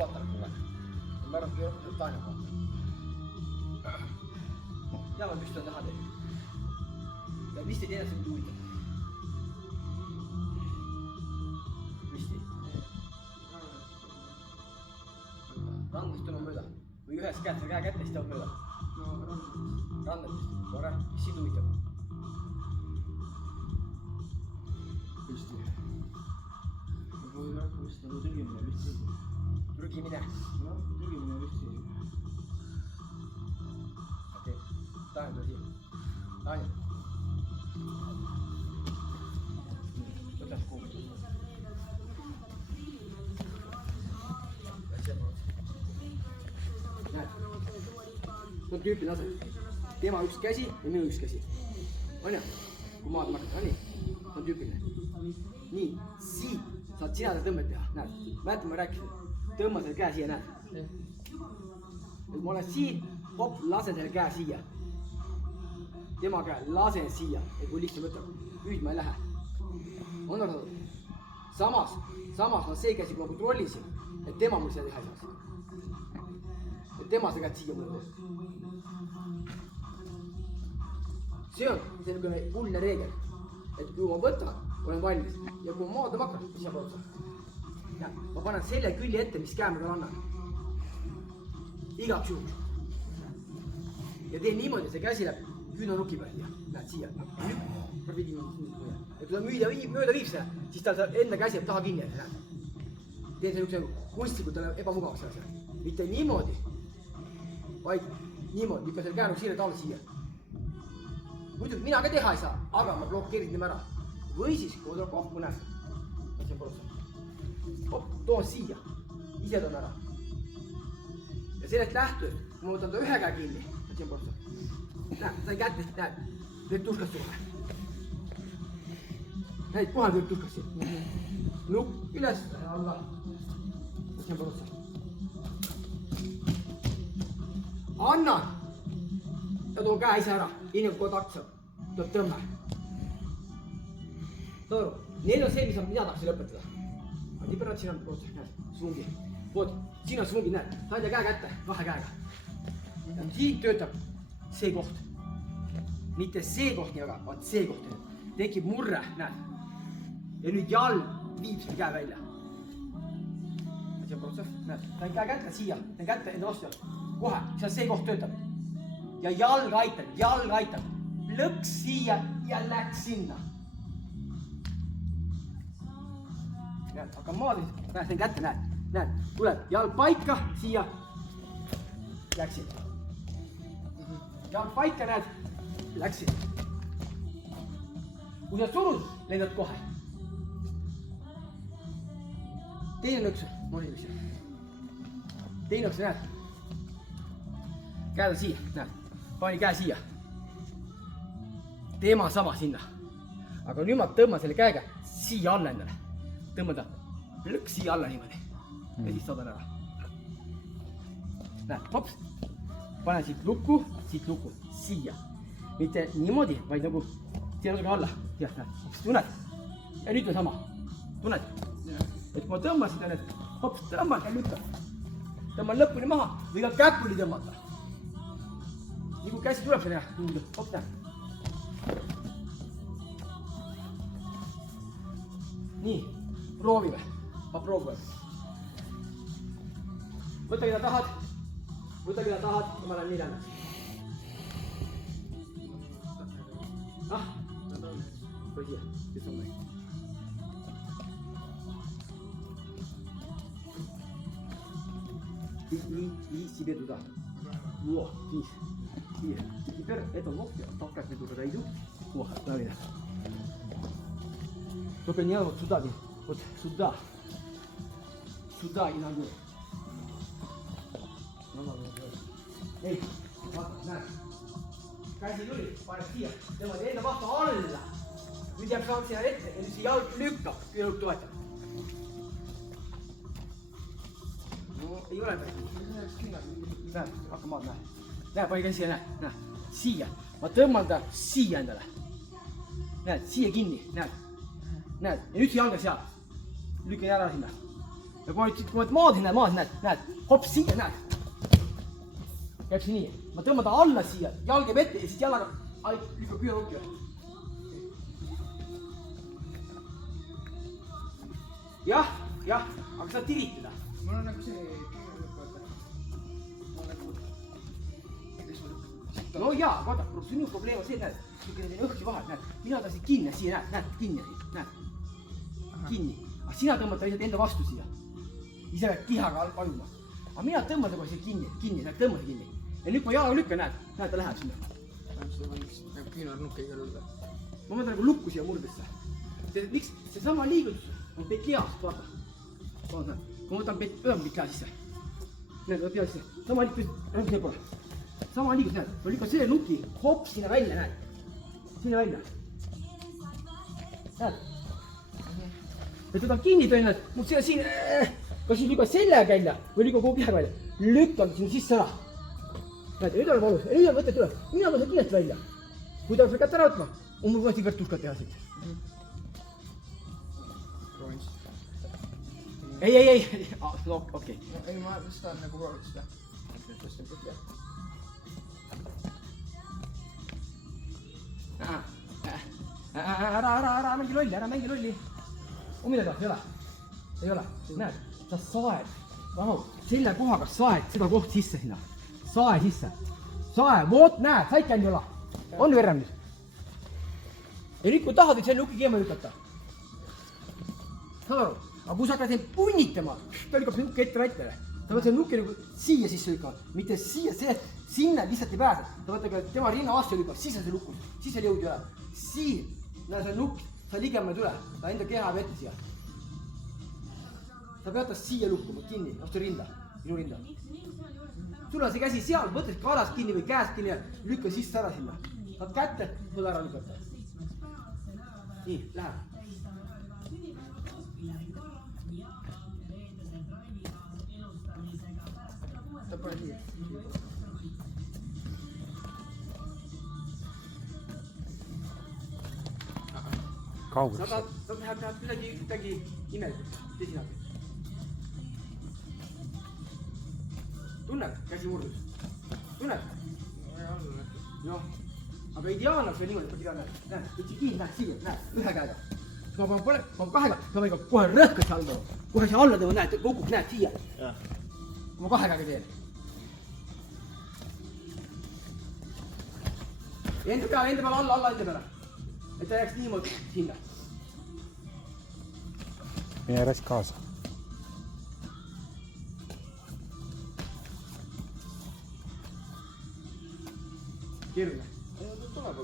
vaatan kogu aeg. Ma arvan, et rohkem Taaniat vaatan. Jala püsti on taha teil. Ja mis teid edasi nüüd huvitab? Püsti. Randest tuleb mööda. Või ühes käed selle käe kätte, siis tuleb mööda. Randest. Tore. Mis sind huvitab? Püsti. Või hakkab vist nagu trügimine püsti. Trügimine? No, trügimine püsti. Okei. Taaniat on siia. Taaniat. Võtaks kuhu. Näed. See on tüüpiline ase. Tema üks käsi ja minu üks käsi. On ju? Kui maad makata, on nii? See on tüüpiline. Nii, siit saad sina seda tõmmet teha, näed. Mäletan, ma rääkisin. Tõmba selle käe siia, näed. Ma olen siin, hopp, lasen selle käe siia. Tema käe, lasen siia. Et kui lihtsalt võtab, nüüd ma ei lähe. On aru? Samas ma see käsi, kui ma kontrollisin, et tema mul seda teha ei saaks. Et tema seda käed siia mulle teeb. See on niisugune kuldne reegel. Et kui ma võtan, olen valmis. Ja kui ma maadama hakkan, siis jääb otsa. Ma panen selle külje ette, mis käe ma talle annan. Igaks juhuks. Ja teen niimoodi, et see käsi läheb küünanuki peal siia. Näed siia. Ja kui ta mööda viib seda, siis tal enda käsi jääb taha kinni. Teen see niisugune kunstlikult talle ebamugavaks asja. Mitte niimoodi, vaid niimoodi. Lükka selle käänuk siirelt alla siia. Muidugi mina ka teha ei saa, aga ma blokeerin tema ära. Või siis, kui tuleb kokku näed, hopp, toon siia, ise toon ära. Ja sellest lähtuvalt, kui ma võtan ta ühe käe kinni, näed, sain kätte, näed, teeb tuskast suhe. Näed, kohe teeb tuskast siia. Nukk üles ja alla. Annan ja toon käe ise ära, inimene kontakt saab, tuleb tõmme. Toru, need on see, mis mina tahaksin lõpetada. Aga nii pärast siin on, näed, svungi. Vood, siin on svungi, näed, sain ta käe kätte, kahe käega. Ja siit töötab see koht. Mitte see koht nii väga, vaid see koht. Tekib murre, näed. Ja nüüd jalg viib selle käe välja. See on protsess, näed, sain käe kätte siia, sain kätte enda vastu. Kohe, seal see koht töötab. Ja jalg aitab. Lõks siia ja läks sinna. Näed, hakkan maadis, näed, sain kätte, näed, tuleb jalg paika, siia, läksin. Jalg paika, näed, läksin. Kui sa surud, lendad kohe. Teine nõksu, teine nõksu, näed. Käed on siia, näed, pani käe siia. Teema sama sinna. Aga nüüd ma tõmban selle käega siia alla endale. Tõmban ta lõks siia alla niimoodi. Ja siis saadan ära. Näed, hops. Panen siit lukku, siia. Mitte niimoodi, vaid nagu siia natuke alla. Jah, näed, hops, tunned. Ja nüüd on sama. Tunned. Et kui ma tõmban seda, näed, hops, tõmban ja lükkan. Tõmban lõpuni maha või ka käpuli tõmmata. Nii kui käsi tuleb selle, hopp, näed. Nii, proovime. Ma proovime. Võta keda tahad. Ja ma lähen neljandaks. Või siia, kes on meil. Viis себе туда. Во, здесь. И теперь это локти толкать мне туда идут. О, правильно. Только не вот сюда, вот сюда. Сюда и ногой. Ei, vaata, näed. Käsi tuli, paneb siia, tõmbad enda vastu alla. Nüüd jääb saanud siia ette ja nüüd see jalg lükkab, jalg toetab. No ei ole midagi. Näed, hakka maad, näed. Näed, pani käsi siia, näed. Siia. Ma tõmban ta siia endale. Näed, siia kinni, näed. Näed, ja nüüd see jalg on seal. Lükkan ära sinna. ja kui ma maadin, näed, hops siia, näed. Käib see nii, ma tõmban ta alla siia, jalg jääb ette ja siis jalaga lükkab püüa nukki. Jah, aga saad tiritada. Mul on nagu see no jaa, vaata, sinu probleem on see, näed, niisugune õhki vahel, näed, mina tahtsin kinni siia, näed, kinni, kinni. Aga sina tõmbad ta lihtsalt enda vastu siia. Ise pead kihaga vajuma. Aga mina tõmban ta kohe siia kinni, näed, tõmba kinni. Ja nüüd ma jalaga lükkan, näed, ta läheb sinna. nagu küünarnukk ei kõlda. Ma mõtlen nagu lukku siia murdesse. Miks see sama liigutus on petlias, vaata. Kui ma võtan petlia sisse. Näed, võtan pea sisse. Sama liigutus, rõmb see pole. Sama liigutus, näed. Ma lükkan selle nuki, hopp, sinna välja, näed. Sinna välja. Näed. Et võtan kinni tõin, näed. Mul siin, kas siis lükkan selle välja või lükkan kogu keha välja. Lükkan sinna sisse ära. Näed, nüüd on valus. Nüüd on võtet üle. Mina võtan kiirelt välja. Kui ta peab kätte ära võtma, on mul võeti kõrtuskat teha siit. Proovin siis. Ei. Okei. Ei, ma tahan nagu proovida seda. Tõstan põhja. Ära mängi lolli. On midagi, ei ole. Näed, sa saed. Selle kohaga saed seda koht sisse sinna. Sae sisse. Sae, voot, näed, said käinud ei ole. On verran nüüd. Ja nüüd kui tahad, et selle nuki keema lükata. Saad aru? Aga kui sa hakkad siin punnitama, ta lükkab see nukki ette väitele. Ta võtab selle nuki nagu siia sisse lükkama. Mitte siia, sinna lihtsalt ei pääse. Ta võtab ka tema rinna vastu lükkab, siis on see lukkus. Siis on jõud ei ole. Siin, näe see nukk, sa ligemale tule. Ta enda keha ette siia. Sa pead ta siia lukkuma, kinni, vastu rinda. Minu rinda. Sul on see käsi seal, võtad kaelast kinni või käest kinni ja lükka sisse ära sinna. Saad kätte, saad ära lükata. Nii, läheb. Ta pole nii. Kaugeks. Sa tahad midagi imelikult, tesinagi. Tunned, käsi murdus? Tunned? Noh, aga ideaalne on see niimoodi, et näed, võtsi kiin, näed, siia, näed, ühe käega. Ma panen kahega, ma võin kohe rõhkad see alla tõma. Kohe see alla tõma, näed, kukub, näed, siia. Ma kahe käega teen. Enda peale, alla enda peale. Et ta jääks niimoodi sinna. Mine rest kaasa. Keeruline. Tuleb, aga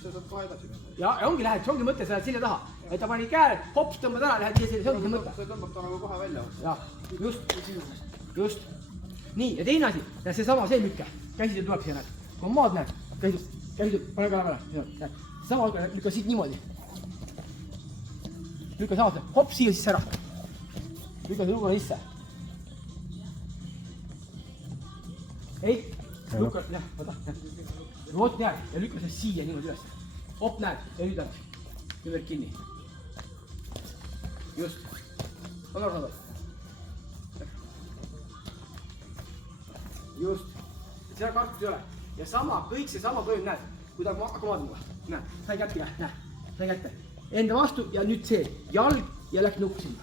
sa saad kohe edasi minna. Ja ongi lähed, see ongi mõte, sa lähed selja taha. Et ta pani käe, hops, tõmbad ära, lähed siia, see ongi mõte. Sa tõmbab ta nagu kohe välja. Jah, just. Nii, ja teine asi, see sama, see lükke. Käsi tuleb siia, näed. Kui maad näed, käsi, pane ka ära, näed. Sama lükka siit niimoodi. Lükka samasse, hopp, siia sisse ära. Lükka see luguna sisse. Ei, lükka, jah, võta. Voot näed ja lükka see siia niimoodi üles. Hopp näed ja nüüd on ümber kinni. Just. On aru saada. Just. Seda kartust ei ole. Ja sama, kõik see sama toimub, näed. Kui ta hakkab maaduma. Näed, sai kätte, näed. Sai kätte. Enda vastu ja nüüd see jalg ja läks nukk sinna.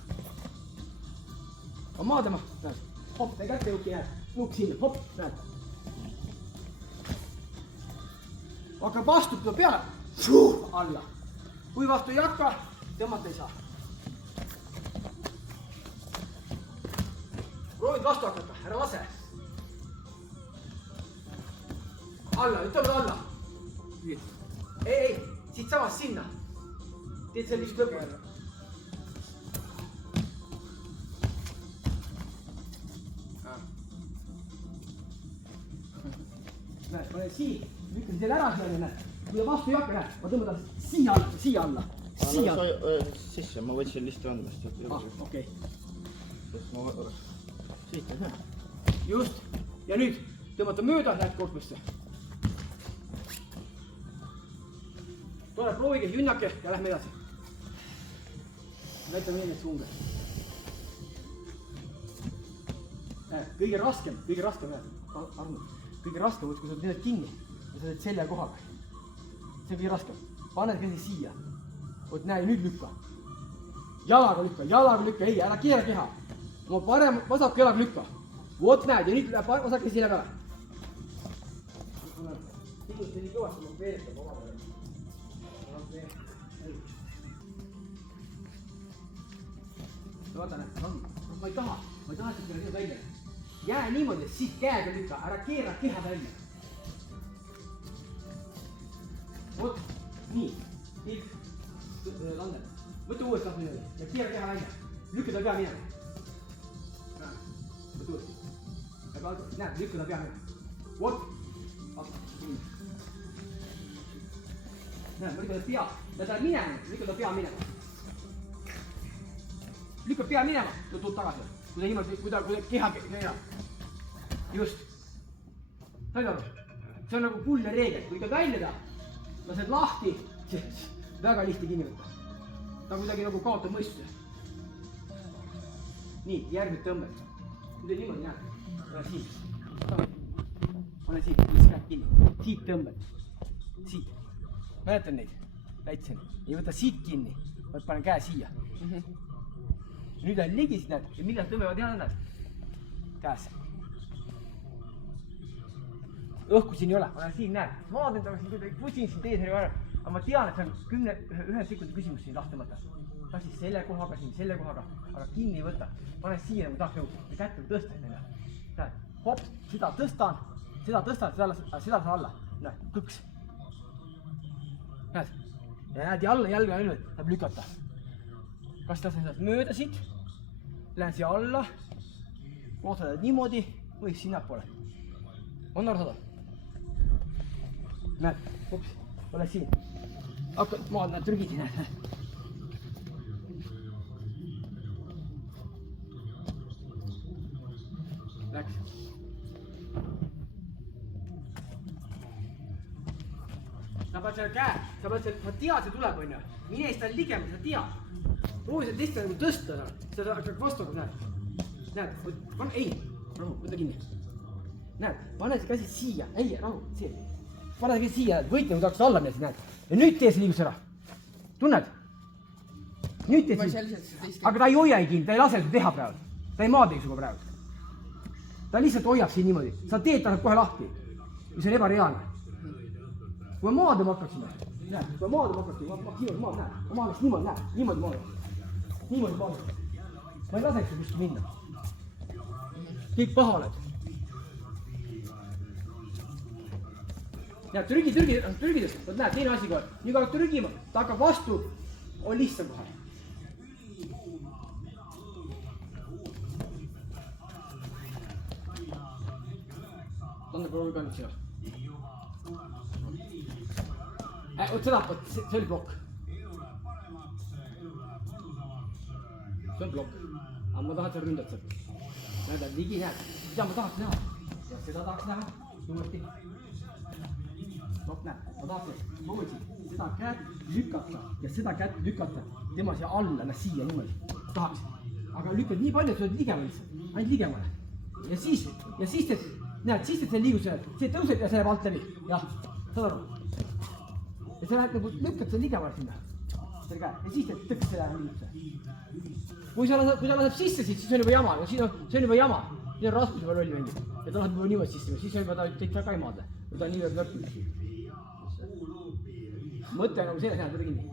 On maadama, näed. Hopp, sai kätte nukki, näed. Nukk sinna, hopp, näed. Hakkab vastu peale, alla. Kui vastu ei hakka, tõmmata ei saa. Proovid vastu hakata, ära lase. Alla, nüüd tõmbad alla. Ei, siit samast sinna. Teed selle lihtsalt lõppu. Näed, ma olen siin. Lükkan teile ära siia, näed. Kui ta vastu ei hakka, näed, ma tõmban ta siia alla. Siia alla. Sisse, ma võtsin lihtsalt andmest. Okei. Siit on hea. Just. Ja nüüd tõmmata mööda, näed korpmesse. Tore, proovige jünnake ja lähme edasi. Näitame nii need suunde. kõige raskem, Arno, kõige raskem, kui sa teed kinni ja sa teed selja kohaga. See on kõige raskem. Paned käsi siia. Oot, näe, nüüd lükka. Jalaga lükka, ei, ära keera keha. Oma parem vasaku jalaga lükka. Oot, näed, ja nüüd läheb vasak käsi selja peale. Tingus nii kõvasti, ma veeretab oma peale. Vaata, näed, ma ei taha, et seda teed välja. Jää niimoodi, et siit käega lükka, ära keera keha välja. Oot, nii, tilk, Lander, võta uuesti lahti niimoodi ja keera keha välja. Lükka ta pea minema. Võta uuesti. Näed, lükka ta pea minema. Oot, näed, ma lükka ta pea, ta läheb minema, lükka ta pea minema. Lükka pea minema, ta tuleb tagasi. Kui ta niimoodi, kui ta keha keerab. Just. Said aru? See on nagu kuldne reegel. Kui ta väljada, lased lahti, siis väga lihtne kinni võtta. Ta kuidagi nagu kaotab mõistuse. Nii, järgmine tõmbed. Kui te niimoodi näed, ole siit. Ole siit, käed kinni. Siit tõmbed. Siit. Mäletan neid? Läitsin. Ei võta siit kinni, vaid panen käe siia. Nüüd on ligisid, näed, ja millal tõmbevad head näed? Käes. Õhku siin ei ole, ma olen siin, näed. Ma vaatan taga siin, kuidagi pusin siin tees, aga ma tean, et see on 1 sekundi küsimus siin lahti mõtta. Kas siis selle kohaga, aga kinni ei võta. Pane siia nagu tahaks nagu kätte tõsta. Näed, hops, seda tõstan, seda sa alla. Näed, kõks. Näed, ja näed, alla jälge on niimoodi, saab lükata. Kas lasen sealt mööda siit, lähen siia alla, ootad niimoodi või sinnapoole. On aru saada? Näed, hops, ole siin. Hakkad maad, näed, trügid, näed. Läks. Sa pead selle käe, sa tead, see tuleb, on ju. Mine eest tal ligema, sa tead. Proovi seda lihtsalt nagu tõsta, seda hakkab vastuga, näed. Näed, ei, rahu, võta kinni. Näed, pane see käsi siia, ei, rahu, siia. Pane see käsi siia, näed, võit nagu tahaks alla minna, näed. Ja nüüd tee see liigus ära. Tunned? Nüüd tee see. Aga ta ei hoia ei kinni, ta ei lase su teha praegu. Ta ei maadegi suga praegu. Ta lihtsalt hoiab siin niimoodi. Sa teed, ta saab kohe lahti. Mis on ebareaalne. Kui me maadama hakkaksime, näed, kui me maadama hakkaksime, ma maad, näed, ma maadaks niimoodi, näed, niimoodi maadaks. Niimoodi maadaks. Ma ei laseks su kuskil minna. Kõik paha oled. Näed, trügidest, võt näed, teine asi kohe. Nii kui trügima, ta hakkab vastu, on lihtsam kohe. Tanda proovi ka nüüd sina. Oot seda, see oli blokk. See on blokk. Aga ma tahan seda ründad sealt. Näed, ligi näed. Mida ma tahaks näha? Ja seda tahaks näha. Uuesti. Stopp, näed. Ma tahaks uuesti seda kätt lükata ja seda kätt lükata. Tema siia alla, näed siia niimoodi. Tahaks. Aga lükkad nii palju, et sa oled ligemale lihtsalt. Ainult ligemale. Ja siis teed, näed, siis teed selle liiguse. See tõuseb ja see läheb alt läbi. Jah, saad aru? Ja sa lähed nagu lükkad seda ligemale sinna. Selle käe. Ja siis teed tõkst selle liiguse. Kui sa laseb sisse siit, siis on juba jama. See on juba jama. Siin on Rasmus juba rolli mängib. Ja ta laseb juba niimoodi sisse. Siis on juba ta teid ka ei maadle. Ja ta on niivõrd lõppinud. Mõte on nagu selles, näed, võta kinni.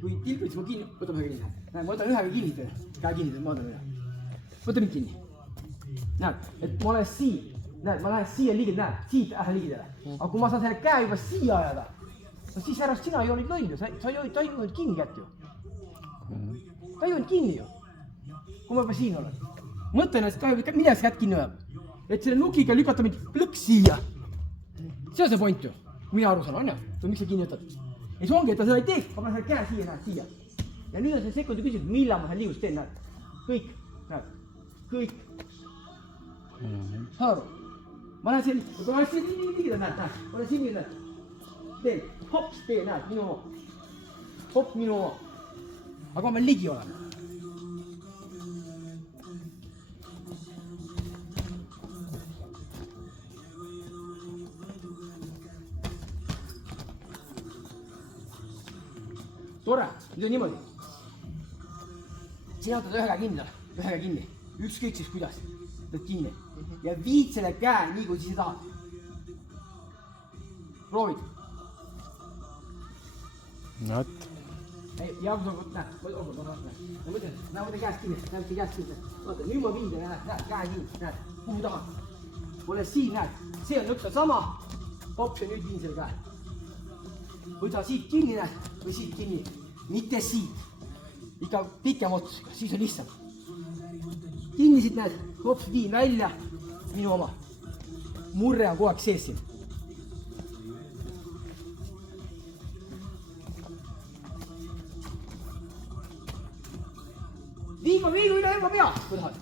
Kui tilpid, siis ma kinni, võtame ühe kinni. Näed, ma võtan ühega kinni teile. Käe kinni teile, ma võtan ühe. Võta mind kinni. Näed, et ma olen siin. Näed, ma lähen siia ligid, näed, siit ligidele. Aga kui ma saan selle käe juba siia ajada, no siis ära sina ei olnud lõll ju. Sa ei jõudnud kinni kätt ju. Ta ei jõudnud kinni ju. Kui ma juba siin olen. Mõtlen, et mida see kätt kinni ajab. Et selle nukiga lükata mind plõks siia. See on see point ju. Mina aru saan, on ju? Või miks sa kinni võtad? Ja see ongi, et ta seda ei teeks, ma panen selle käe siia, näed, siia. Ja nüüd on see sekundi küsimus, millal ma selle liigust teen, näed. Kõik, näed. Kõik. Saad aru? Ma lähen siin, kui ma lähen siin ligida, näed. Ma lähen siin ligida, näed. Teen, hops, teen, näed, minu oma. Hopp, minu oma. Aga ma ligi olen. tore, nüüd on niimoodi. Sina võtad ühe käe kinni, ükskõik siis kuidas, võtad kinni ja viid selle käe nii, kui siis tahad. Proovid. No et. Ja kui sa näed, ma mõtlen, võta käest kinni, vaata, nüüd ma viin ja näed, käe kinni, näed, kuhu tahad. Ole siin, näed, see on lõpsa sama, hops ja nüüd viin selle käe. Võta siit kinni, näed, või siit kinni, mitte siit. Ikka pikem ots, siis on lihtsam. Kinni siit, näed, hops, viin välja, minu oma. Murre on kogu aeg sees siin. Viigu üle enda pea, kui tahad.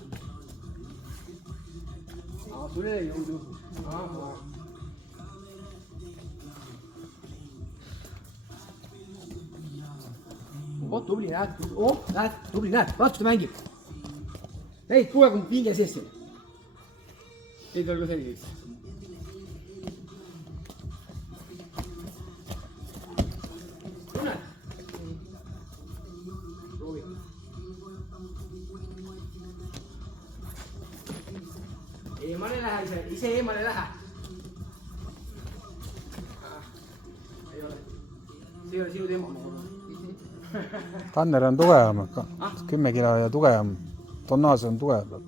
Sul ei jõudu. Tubli, näed, tubli, näed, vastu mängib. Hei, kuule, kui pinge sees siin. Ei tule ka selge. Tunned? Proovi. Eemale lähe ise eemale lähe. Ei ole. See ei ole sinu teema. Tanner on tugevam, 10 kilo ja tugevam. Tonnaas on tugevam.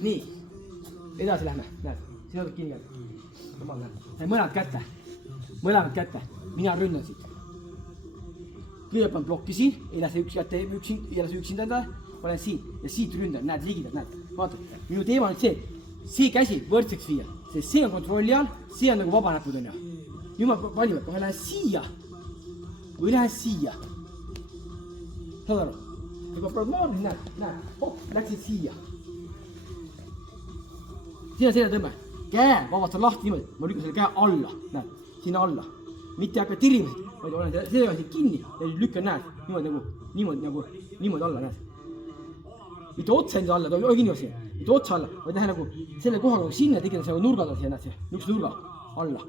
Nii, edasi lähme, näed, siin ootad kinni kätte. Mõlemad kätte, mina ründan siit. Kõigepealt blokki siin, ei lase üksinda endale, panen siin ja siit ründan, näed, ligidad, näed. Vaata, minu teema on see käsi võrdseks viia, sest see on kontrolli all, see on nagu vaba näpud on ju. Nüüd ma valime, kui ma lähen siia või lähen siia. Saad aru? Kui ma prognoodin, näed, hopp, läksid siia. Siin on selle tõmbe. Käe vabastan lahti niimoodi, ma lükkan selle käe alla, näed, sinna alla. Mitte hakka tirima, vaid olen selle siit kinni ja lükkan, näed, niimoodi alla, näed. Mitte otsa enda alla, oi kinni siin, mitte otsa alla, vaid lähe nagu selle kohaga sinna tegid selle nurgada siia, näed, niisuguse nurga alla.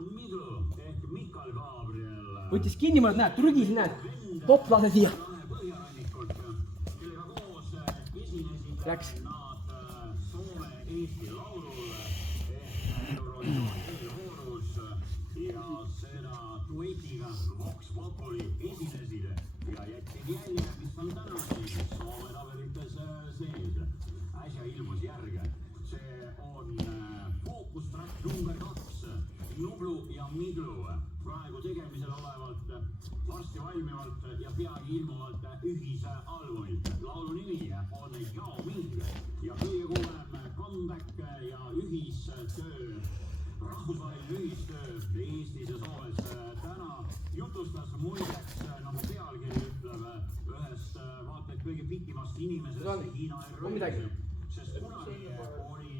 Võttis kinni, ma näed, trügisin, näed, popp lase siia. Läks. Ja seda duetiga Vox Populi esinesile ja jätsid jälje, mis on tänaseks Soome tabelites sees. Äsja ilmus järge. See on Focus Track number 2, Nublu ja Miglu. Praegu tegemisel olevalt, varsti valmivalt ja peagi ilmuvalt ühisalbumilt. Laulu nimi on Jao Ming ja kõige kuulem comeback ja ühistöö. Rahvusvaheline ühistöö Eestis ja Soomes täna jutustas muideks, nagu pealkiri ütleb, ühest vaata et kõige pikimast inimesest Hiina errõimise. Sest kunagi oli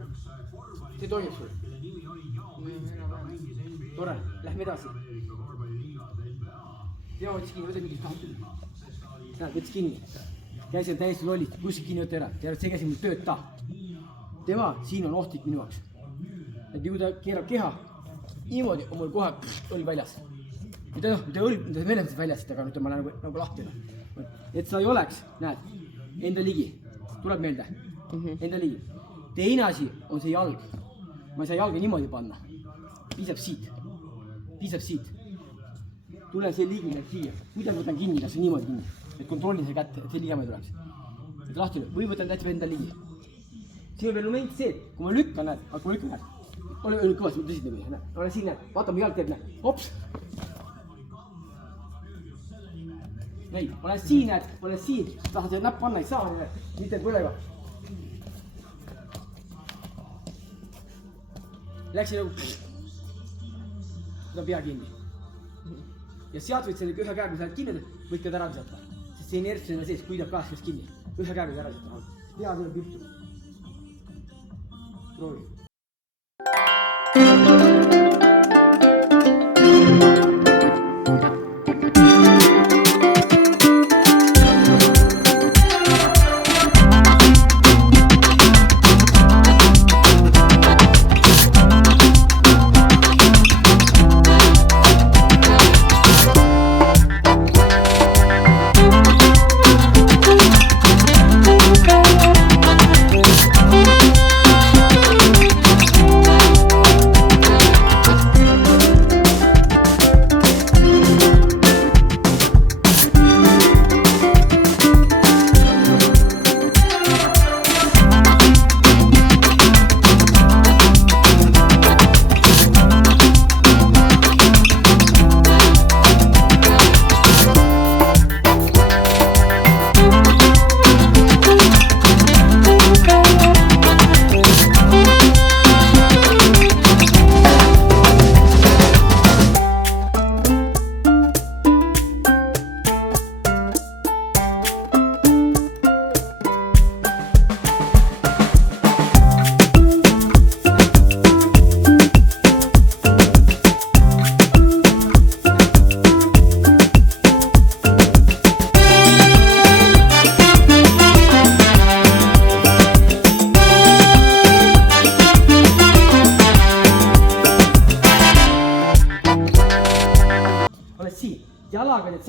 üks korvpallis, kelle nimi oli Jao Ming, ta mängis NBA-s. Tore, lähme edasi. Ameerika korvpalliliigas NBA. Tema võttis kinni, võta mingit kahtu. Näed, võttis kinni. Käsi on täiesti lollid, kuskil kinni võtta ära. Tead, see käsi mul tööta. Tema siin on ohtlik minu jaoks. Et nii kui ta keerab keha, niimoodi on mul kohe õlg väljas. Mitte meelemiselt väljas, aga nüüd ma lähen nagu lahti. Et sa ei oleks, näed, enda ligi. Tuleb meelde, enda ligi. Teine asi on see jalg. Ma ei saa jalga niimoodi panna. Piisab siit. Tulen see ligi nüüd siia. Mida võtan kinni, kas see niimoodi kinni. Et kontrollin see kätte, et see liiga ma ei tuleks. Et lahti või võtan täitsa enda ligi. Siin on veel moment see, kui ma lükkan, näed, ole kõvasti, tõsid nagu, näed, ole siin, näed, vaata, mu jalg teeb, näed, hops. Näi, olen siin, näed, tahad see näpp panna, ei saa, näed, mitte põlega. Läksin nagu, võtan pea kinni. Ja sealt võid selle ühe käega, kui sa oled kinni, võid ka ära visata. Sest see inertsus on sees, kuidab kaaskas kinni. Ühe käega ära visata. Pea tuleb pühtu. Proovi.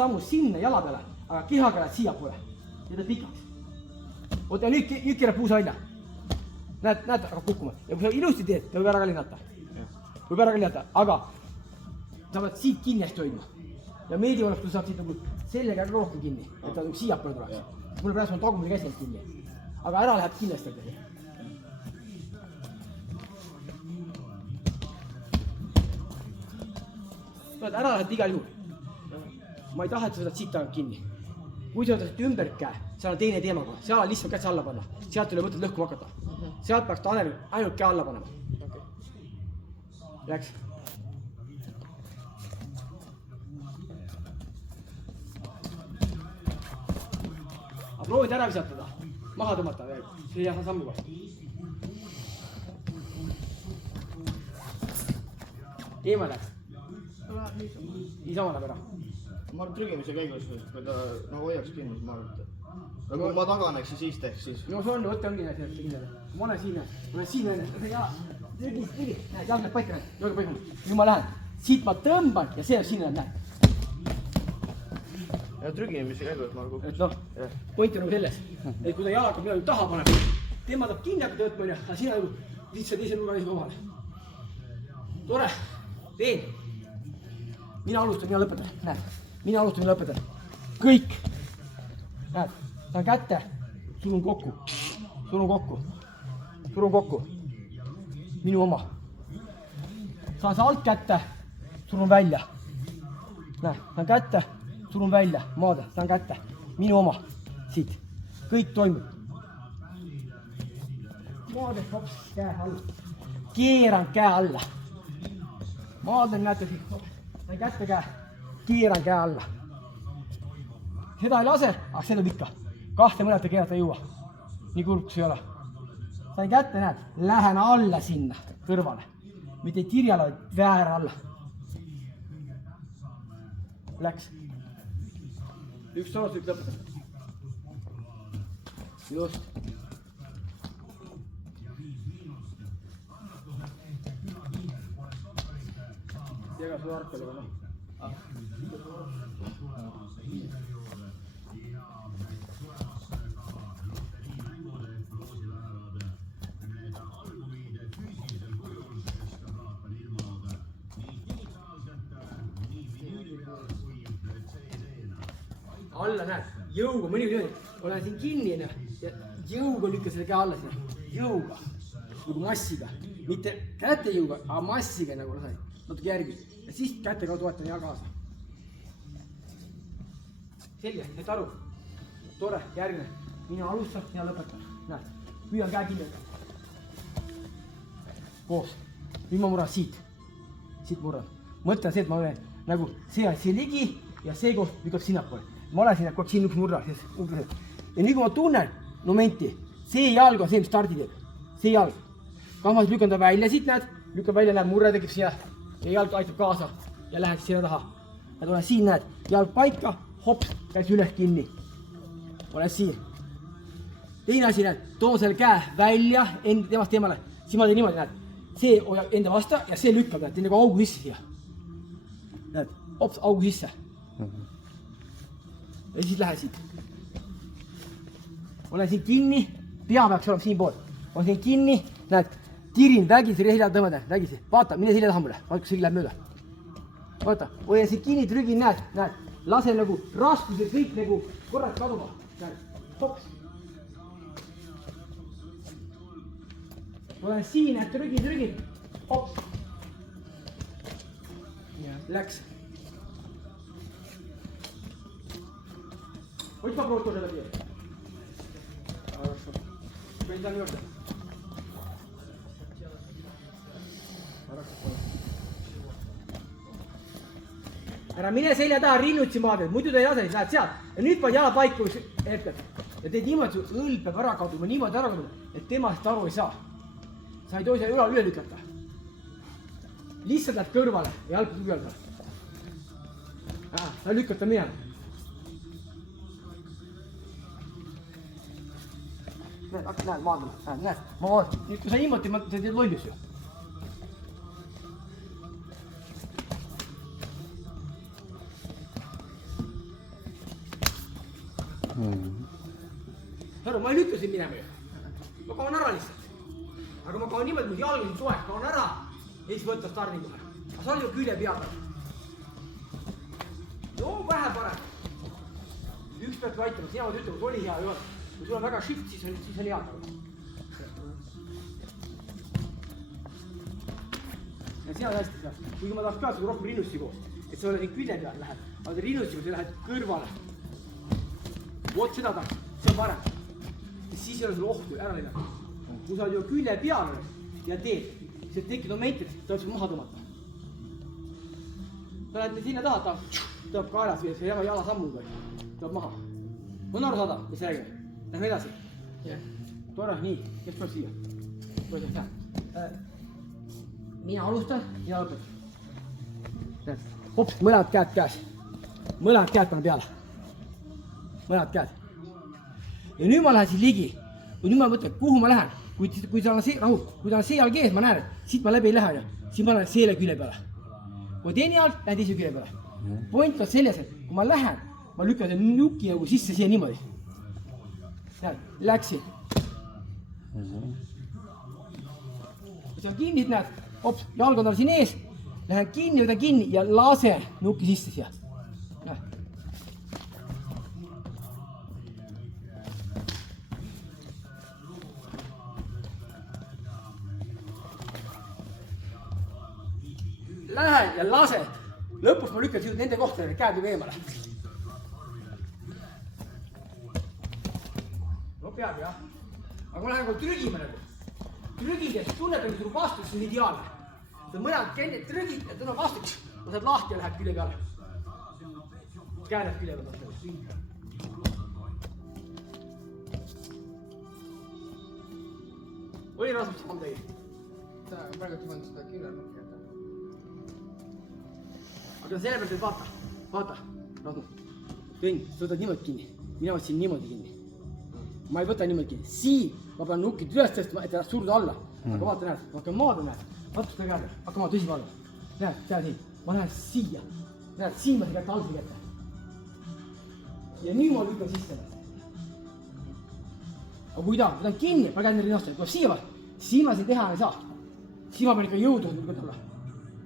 sammu sinna jala peale, aga kehaga lähed siiapoole. Ja ta pikaks. Oota, nüüd keerab puusa välja. Näed, hakkab kukkuma. Ja kui sa ilusti teed, ta võib ära ka linnata. Aga sa pead siit kinni hästi hoidma. Ja meeldiv oleks, kui sa saad siit nagu sellega rohkem kinni, et ta nagu siiapoole tuleks. Mulle praegu on tagumine käsi kinni. Aga ära läheb kindlasti. Ära lähed igal juhul. Ma ei taha, et sa võtad siit tagant kinni. Kui sa võtad ümber käe, seal on teine teema kohe. Seal on lihtsalt kätse alla panna. Sealt üle võtad lõhkuma hakata. Sealt peaks Tanel ainult käe alla panema. Läks. Aga proovid ära visatada. Maha tõmmata veel. See ei jää sammuga. Eema läks. Niisama läheb ära. Ma arvan, trügimise käigus, kui ta hoiaks kinni, siis ma arvan, et kui ma taganeks ja siis teeks, siis... No see on, võtte ongi näed, ma olen siin, ja trügi, näed, jalg näeb paika, jalg paika, nüüd ma lähen, siit ma tõmban ja see on sinna, näed. Ja trügimise käigus, ma arvan, et noh, point on nagu selles, et kui ta jalg hakkab midagi taha paneb, tema tahab kinni hakata võtma, aga sina nagu lihtsalt teise nurga ees omale. Tore, teen. Mina alustan, mina lõpetan, näed. Mina alustan, mina lõpetan. Kõik. Näed, ta on kätte. Surun kokku. Minu oma. Saan see alt kätte. Surun välja. Näed, ta on kätte. Surun välja. Maade, ta on kätte. Minu oma. Siit. Kõik toimub. Maade, hops, käe alla. Keeran käe alla. Maade, näete siit. Ta on kätte käe. Keeran käe alla. Seda ei lase, aga seda ikka. 2 mõneta keerata ei jõua. Nii kurkus ei ole. Sain kätte, näed, lähen alla sinna kõrvale. Mitte tirjale, vaid väära alla. Läks. Üks soos, üks lõpetab. Just. Ega su arkelega, noh. Alla näed, jõuga, mõni olen siin kinni ja jõuga lükka selle käe alla sinna. Jõuga, nagu massiga. Mitte käte jõuga, aga massiga nagu lasen. Natuke järgi. Ja siis kätega toetan hea kaasa. Selge, et aru. Tore, järgmine. Mina alustan ja lõpetan. Näed, püüan käe kinni. Koos. Nüüd ma murran siit. Siit murran. Mõtlen see, et ma olen nagu see ligi ja see koos lükkab sinnapoole. Ma olen sinna kogu siin üks murra. Ja nüüd kui ma tunnen momenti, see jalg on see, mis stardi teeb. See jalg. Kahmas lükkan ta välja siit, näed. Lükkan välja, näed, murre tekib siia. Ja jalg aitab kaasa ja läheks sinna taha. Ja tulen siin, näed, jalg paika, hops, käis üles kinni. Olen siin. Teine asi, näed, toon selle käe välja temast eemale. Siis ma teen niimoodi, näed, see hoiab enda vasta ja see lükkab, näed, teen nagu augu sisse siia. Näed, hops, augu sisse. Ja siis lähe siit. Olen siin kinni, pea peaks olema siin pool. Olen siin kinni, näed, tirin vägisi selja tõmmada, vägisi. Vaata, mine selja taha mulle, vaata, kus see läheb mööda. Vaata, hoian siin kinni, trügin, näed, lasen nagu raskused kõik nagu korraks kaduma. Näed, hops. Olen siin, näed, trügin, hops. Läks. Võid ma proovi seda läbi? Võin talle juurde. Ära mine selja taha rinnutsi maadel, muidu ta ei lase, siis lähed sealt. Ja nüüd paned jala paiku hetked. Ja teed niimoodi, su õlg peab ära kaduma, niimoodi ära kaduma, et temast aru ei saa. Sa ei tohi seda üle lükata. Lihtsalt lähed kõrvale ja jalg tugevda. Sa lükata minema. Näed, maandama. Näed, ma vaatan. Nüüd kui sa niimoodi, sa teed lollus ju. ütlesin minema ju. Ma kaon ära lihtsalt. Aga ma kaon niimoodi, mu jalg on soe, kaon ära ja siis võtta stardin kohe. Aga sa olid ju külje peal. No vähe parem. Üks pead aitama, sina võid ütlema, kui oli hea ei olnud. Kui sul on väga shift, siis on hea. Ja sina hästi peab. Kuigi ma tahaks ka seda rohkem rinnussi koos. Et sa ole siin külje peal lähed. Aga rinnussi, kui sa lähed kõrvale. Vot seda tahaks, see on parem. Siis ei ole sul ohtu, ära leida. Kui sa oled ju külje peal ja teed, siis tekid momentides, ta võib sul maha tõmmata. Ta lähed sinna taha, ta tõob kaelas või see jala sammuga. Tõob maha. On aru saada, mis räägime? Lähme edasi. Tore, nii, kes tuleb siia? Mina alustan ja lõpetan. Hops, mõlemad käed käes. Mõlemad käed panen peale. Mõlemad käed. Ja nüüd ma lähen siin ligi. Ja nüüd ma mõtlen, kuhu ma lähen. Kui ta on see jalg ees, ma näen, et siit ma läbi ei lähe. Siis ma lähen selle külje peale. Kui teine jalg, lähen teise külje peale. Point on selles, et kui ma lähen, ma lükkan selle nuki nagu sisse siia niimoodi. Näed, läksin. Kui sa kinni, näed, hops, jalg on tal siin ees. Lähen kinni, võtan kinni ja lasen nuki sisse siia. Lähen ja lasen. Lõpus ma lükkan siit nende kohtadele, käed juba eemale. No peab jah. Aga ma lähen kogu trügima nagu. Trügid ja tunned, kui sul vastu, see on ideaalne. Ta mõned kennid trügid ja tuleb vastu. Ma saad lahti ja läheb külje peale. Käe läheb külje peale. Oli rasvust on teil? Praegu ei pannud seda külje nukki. Aga sellepärast, et vaata, Rasmus, Tõin, sa võtad niimoodi kinni, mina võtsin niimoodi kinni. Ma ei võta niimoodi kinni, siin ma pean nukkid üles tõstma, et ennast surda alla. Aga vaata, näed, ma hakkan maada, näed, vaata seda käed, hakka maa tõsi vaadata. Näed, käed siin, ma lähen siia, näed, siin ma kätte algi kätte. Ja nüüd ma lükkan sisse. Aga kui tahab, võtan kinni, ma käin nende rinnaste, kui siia, siin ma siin teha ei saa. Siin ma pean ikka jõudu võtma.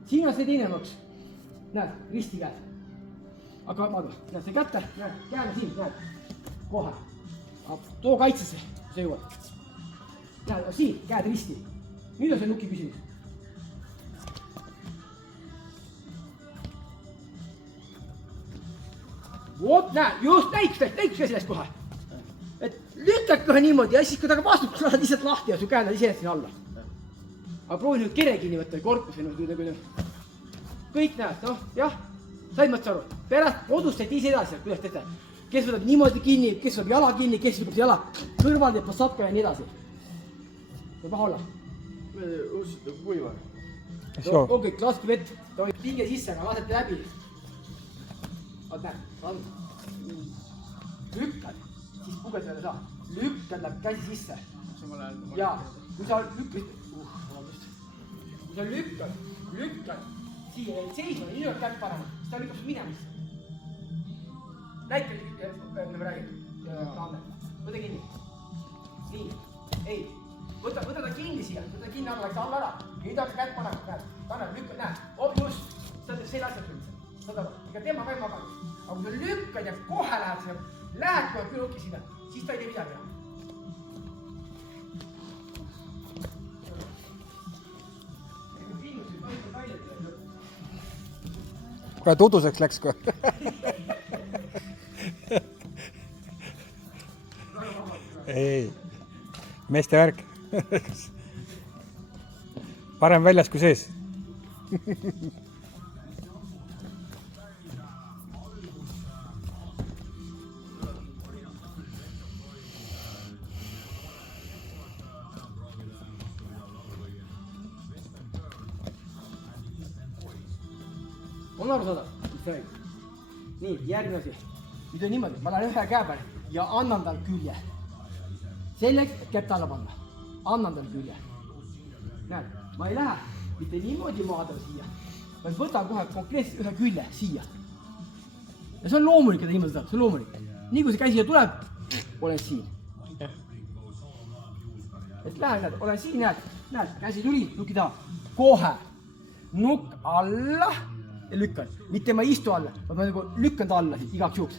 Siin on see teine mõks. Näed, risti käed. Aga vaata, näed see kätte, näed, käed on siin, näed, kohe. Too kaitsesse, see jõuab. Näed, siin, käed risti. Nüüd on see nuki küsimus. Vot, näed, just näiks sellest kohe. Et lükkad kohe niimoodi ja siis kui ta vastu, sa oled lihtsalt lahti ja su käed on iseenesest siin alla. Aga proovi nüüd kere kinni võtta või korpus või nüüd. Kõik näed, noh, jah, said mõttes aru. Pärast kodus said ise edasi, kuidas teete. Kes võtab niimoodi kinni, kes võtab jala kinni, kes võtab jala kõrval, teeb passatka ja nii edasi. See paha olla. Me õusite kuiva. Okei, laske vett, ta võib pinge sisse, aga lasete läbi. Vaat näed, lükkad, siis puged veel ei saa. Lükkad läheb käsi sisse. Ja, kui sa lükkad, siia jäid seisma, nii lööb kätt parema, siis ta lükkab minema. Näite, me räägime. Võta kinni. Nii, ei. Võta ta kinni siia, võta kinni alla, läks alla ära. Nüüd hakka kätt panema, näed. Tanel, lükkad, näed. Just, sa teeb selle asjad üldse. Saad aru, ega tema ka ei maganud. Aga kui sa lükkad ja kohe lähed sinna, lähed kohe küluki sinna, siis ta ei tee midagi enam. Kohe tuduseks läks kohe. Ei, meeste värk. Parem väljas kui sees. On aru saada, mis see räägib? Nii, järgmine asi. Nüüd on niimoodi, ma lähen ühe käe peale ja annan tal külje. Selleks, et kätt alla panna. Annan tal külje. Näed, ma ei lähe mitte niimoodi maadale siia, vaid võtan kohe konkreetselt ühe külje siia. Ja see on loomulik, et niimoodi saab, see on loomulik. Nii kui see käsi siia tuleb, olen siin. et lähen, näed, olen siin, näed, käsi tuli, nuki taha. Kohe nukk alla ja lükkan. Mitte ma ei istu alla, vaid ma nagu lükkan ta alla siit igaks juhuks.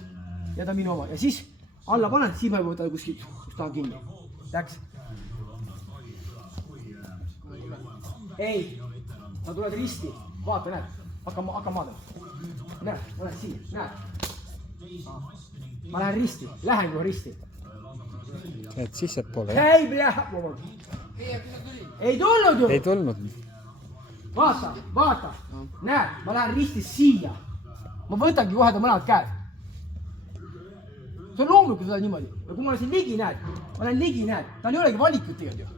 Ja ta on minu oma. Ja siis alla panen, siis ma ei võta kuskilt, kus ta on kinni. Läks. Ei, sa tuled risti. Vaata, näed, hakka maadama. Näed, ma lähen siin, näed. Ma lähen risti, lähen kohe risti. et sissepoole. Ei, ei tulnud ju. Ei tulnud. Vaata. Näed, ma lähen ristis siia. Ma võtangi kohe ta mõlemad käed. See on loomulikult seda niimoodi. Ja kui ma olen siin ligi, näed, ma olen ligi, näed, ta ei olegi valikut tegelikult ju.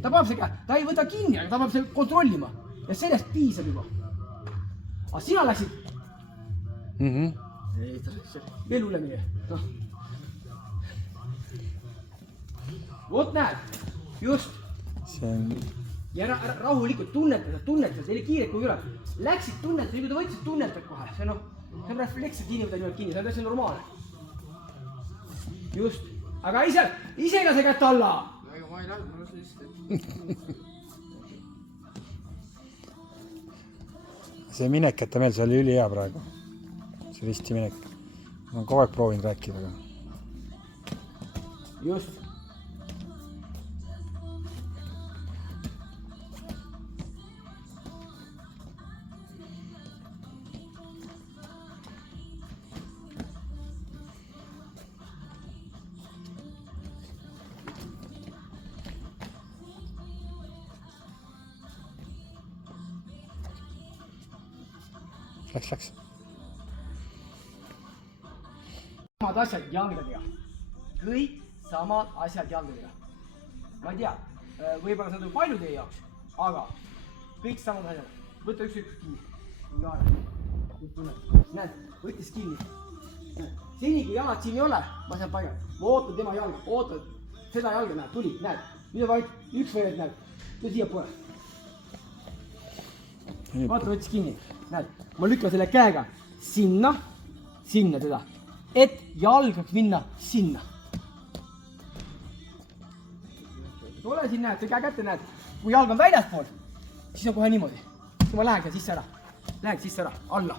Ta paneb see käe, ta ei võta kinni, aga ta paneb see kontrollima. Ja sellest piisab juba. Aga sina läksid. Veel hullemini. Vot näed, just. See on... Ja rahulikult tunnetad, teile kiiret kui üle. Läksid tunnetad, kui ta võtsid tunnetad kohe. See on refleks, et inimene niimoodi kinni, see on täitsa normaalne. Just. Aga ise ka see kätt alla. Ega ma ei lähe, ma olen sellist. See mineketa meil, see oli ülihea praegu. See risti minek. Ma olen kogu aeg proovinud rääkida. Just. Läks. Samad asjad jalgadega. Kõik samad asjad jalgadega. Ma ei tea, võib-olla seda on palju teie jaoks, aga kõik samad asjad. Võta üks kinni. Näed, võttis kinni. Seni kui jalad siin ei ole, ma saan paigal. Ma ootan tema jalga, ootan seda jalga, näed, tuli, näed. Mida vaid üks või näed, tuli siia poole. Vaata, võttis kinni. Näed, ma lükkan selle käega sinna teda, et jalg võiks minna sinna. Ole siin, näed, see käe kätte, näed, kui jalg on väljaspool, siis on kohe niimoodi. Siis ma lähengi sisse ära, alla.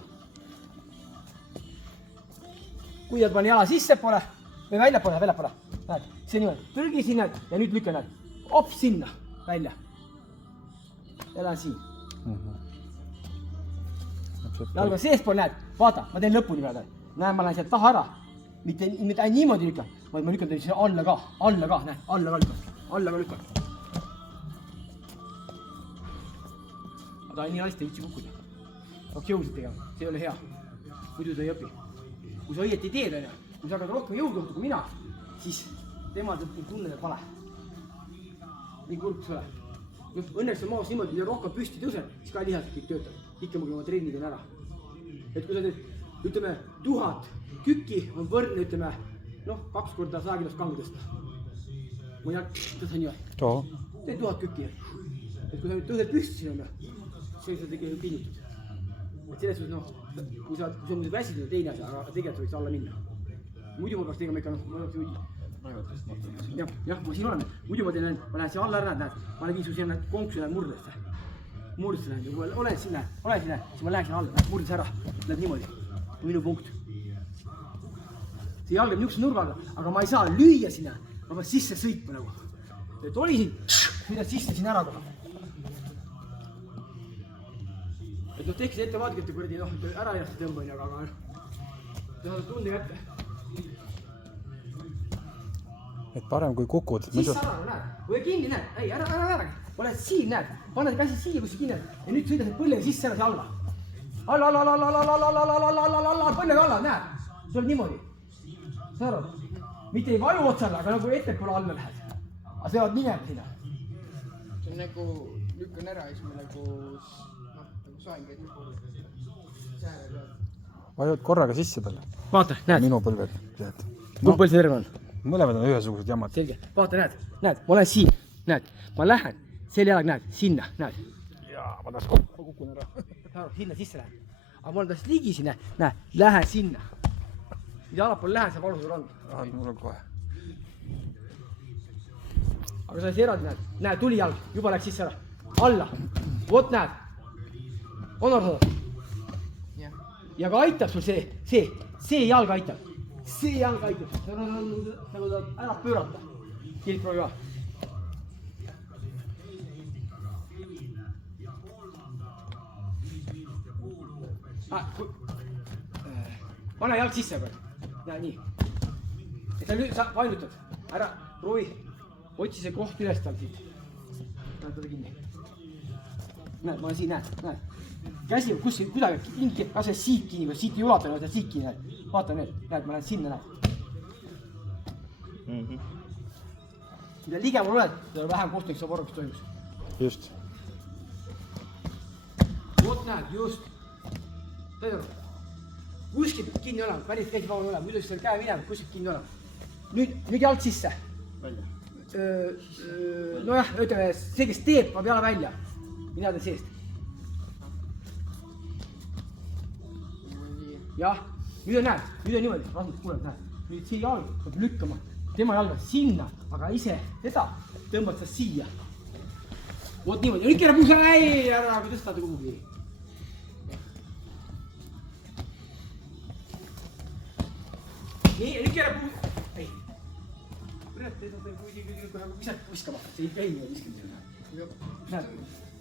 Kui jääd panen jala sissepoole või väljapoole, näed, see niimoodi, tõrgi siin, näed, ja nüüd lükkan, näed, hops sinna, välja. Ja lähen siin. Jalg on seespool, näed, vaata, ma teen lõpuni peale. Näed, ma lähen sealt taha ära. Mitte ainult niimoodi lükkan, vaid ma lükkan teile siia alla ka, näed, alla ka lükkan. Aga ta on nii hästi üldse kukkuda. Hakkaks jõusid tegema, see ei ole hea. Muidu ta ei õpi. Kui sa õieti teed, kui sa hakkad rohkem jõudu kui mina, siis tema tunneb vale. Nii kurb sulle. Õnneks on maas niimoodi, mida rohkem püsti tõusen, siis ka lihased kõik töötab. Ikka muidu ma trenni teen ära. Et kui sa teed, ütleme, 1000 kükki on võrdne, ütleme, 2 korda 100 kilost kangu tõsta. Ma ei tõsta nii. Teed 1000 kükki. Et kui sa nüüd tõused püsti sinna, siis sa tegelikult pinnitud. Et selles suhtes, kui sa on väsinud teine asja, aga tegelikult võiks alla minna. Muidu ma peaks tegema ikka, jah, ma siin olen. Muidu ma lähen siia alla ära, näed, ma lähen viin su sinna konksu ja murdesse. Murdesse lähen, kui oled sinna, siis ma lähen sinna alla, murdes ära, lähed niimoodi, minu punkt. See jalg on niisuguse nurgaga, aga ma ei saa lüüa sinna, ma pean sisse sõitma nagu. Et oli siin, mida sisse siin ära kohe. Et tekkis ettevaadik, et kuradi, ära ennast tõmba, aga sa saad tunde kätte. Et parem kui kukud. Siis ära, näed, või kinni, näed, ei, ära. Oled siin, näed, paned käsi siia, kus kinni, ja nüüd sõidad põllega sisse ära see alla. Alla, põllega alla, näed, see on niimoodi. Sa arvad, mitte ei vaju otsale, aga nagu ettepoole alla lähed. Aga sa jäävad minema sinna. See on nagu lükkan ära ja siis ma nagu saangi sääre peal. Vajud korraga sisse talle. Vaata, näed. Minu põlved. Kui palju see terve on? Mõlemad on ühesugused jamad. Selge, vaata, näed, ma olen siin, näed, ma lähen, selle jalag, näed, sinna, näed. Jaa, ma taas kukun ära. Sinna sisse lähen. Aga ma olen taas ligi sinna, näed, lähen sinna. Mida allapool lähen, see valusul on. Mul on kohe. aga sa oled eraldi, näed, tuli jalg, juba läks sisse ära. Alla, vot näed. On aru saada? Ja ka aitab sul see jalg aitab. See jalg aitab. Nagu ta ära pöörata. Kilproovi ka. Pane jalg sisse praegu. Näe, nii. Et sa painutad. Ära, proovi. Otsi see koht üles tal siit. Näed, võta kinni. Näed, ma olen siin, näed. Käsi kus kuidagi kinni, kas see siit kinni, siit ei ulata, aga siit kinni, näed. Vaata nüüd, näed, ma lähen sinna, näed. Mida ligemal oled, seda vähem kohtunik saab aru, mis toimus. Just. Vot näed, just. Teed aru. Kuskilt kinni olema, päris käsi vabal olema, muidu siis käe minema, kuskilt kinni olema. Nüüd jalg sisse. Välja. Nojah, ütleme, see, kes teeb, peab jala välja. Mina teen seest. Jah, nüüd on niimoodi, rasmus, kuule, näed. Nüüd see jalg peab lükkama, tema jalga sinna, aga ise seda tõmbad sa siia. Vot niimoodi, nüüd keerab musa ära, kui tõstad kuhugi. Nii, nüüd keerab musa. Ei. Kurat, visad viskama, see ei käi nii viskamisega.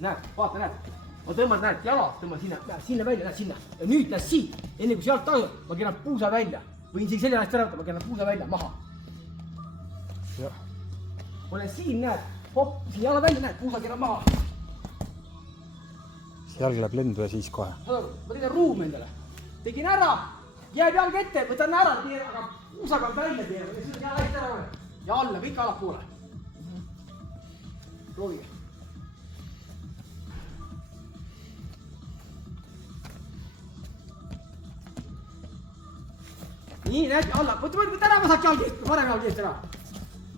Näed, vaata, näed. Ma tõmban, näed, jala, tõmban sinna välja, näed, sinna. Ja nüüd näed siit, enne kui sealt tasub, ma keeran puusa välja. Võin siin selle ajast ära võtta, ma keeran puusa välja, maha. Olen siin, näed, hopp, siin jala välja, näed, puusa keeran maha. See jalg läheb lendu ja siis kohe. Ma tegin ruumi endale. Tegin ära, jääb jalg ette, võtan ära, aga puusaga on välja teema, see on jala ette ära ole. Ja alla, kõik allapoole. Proovige. Nii, näed, alla, võta ära vasak jalg eest, varem jalg eest ära.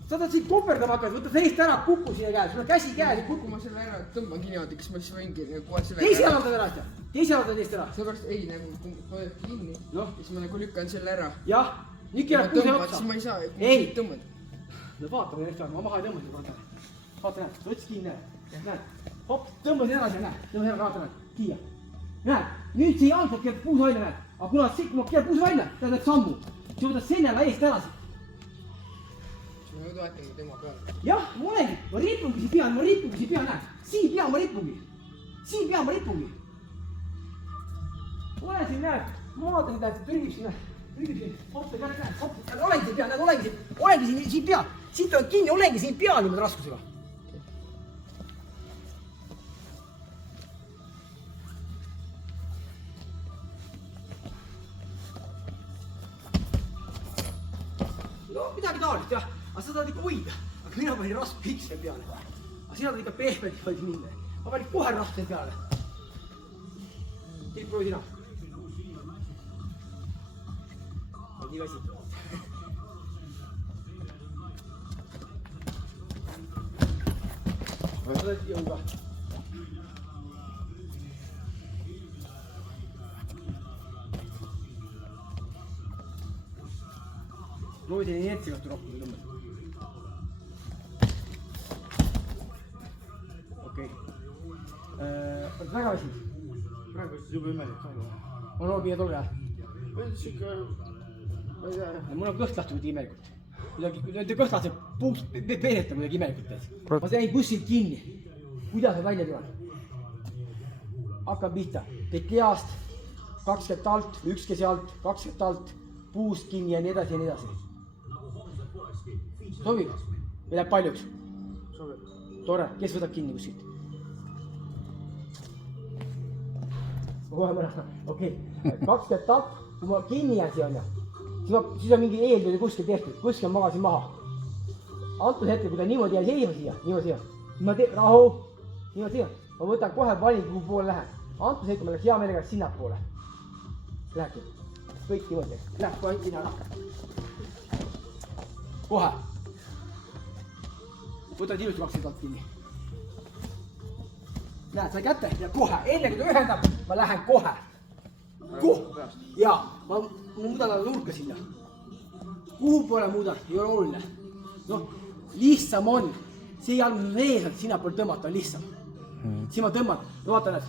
Sa tahad siit koperdama hakata, võta seest ära, kuku siia käes, sul on käsi käes. Kuku ma selle ära, tõmban kinni, kas ma siis võingi kohe selle teise jalg ära, teise jalg teist ära. Seepärast ei, nagu hoiab kinni, siis ma nagu lükkan selle ära. Jah, nüüd keerab puuse otsa. Siis ma ei saa, kui ma siit tõmbad. No vaata, ma maha ei tõmba seda. Vaata, näed, võtsi kinni, näed. Hopp, tõmbasin ära, näed, vaata, näed, kiia. Näed, nüüd see jalg keerab puuse välja, näed. Aga kuna ma keerab puuse välja, tähendab sammu. See võtad sellega eest ära. Siis ma ju toetangi tema peale. Jah, ma olengi, ma ripungi siin pea, näed. Siin pea ma ripungi. Olen siin, näed, ma vaatan, näed, trügib siin, hoppe, näed, olengi siin pea, näed, olengi siin pea. Siit on kinni, olengi siin pea niimoodi raskusega. No midagi taolist jah, aga sa tahad ikka hoida, aga mina panin rasku X-e peale. Aga sina tahad ikka pehmelt hoida minna. Ma panin kohe rasku peale. Kilp, proovi sina. Nii väsi. Sa oled jõuga. Proovi teine inertsi kohta rohkem tõmbada. Okei. Oled väga väsinud? Praegu siis juba imelik on. On olnud nii tolge jah? Siuke, ma ei tea. Mul on kõht lahti kuidagi imelikult. Kuidagi kõht lahti puuks peenetab kuidagi imelikult teed. Ma jäin kuskilt kinni. Kuidas ma välja tulen? Hakkan pihta. Teed keast, 20 alt, üks käsi alt, 20 alt, puust kinni ja nii edasi ja nii edasi. Sobib? Või läheb paljuks? Sobib. Tore, kes võtab kinni kuskilt? Ma kohe mõned, okei. 20 alt, kui ma kinni jään siia, siis on mingi eeltööd kuskil tehtud, kuskil magasin maha. Antud hetkel, kui ta niimoodi jäi seisma siia, ma teen rahu, niimoodi siia. Ma võtan kohe valin, kuhu poole lähen. Antud hetkel ma läks hea meelega sinna poole. Lähebki. Kõik niimoodi. Läheb kohe sinna ära. Kohe. Võtad ilusti 20 alt kinni. Näed, sai kätte ja kohe. Enne kui ta ühendab, ma lähen kohe. Jaa, ma muudan talle nurka sinna. Kuhu poole muudan, ei ole oluline. Noh, lihtsam on see jalg, mis on ees, sinnapoole tõmmata on lihtsam. Siis ma tõmban, vaata ennast,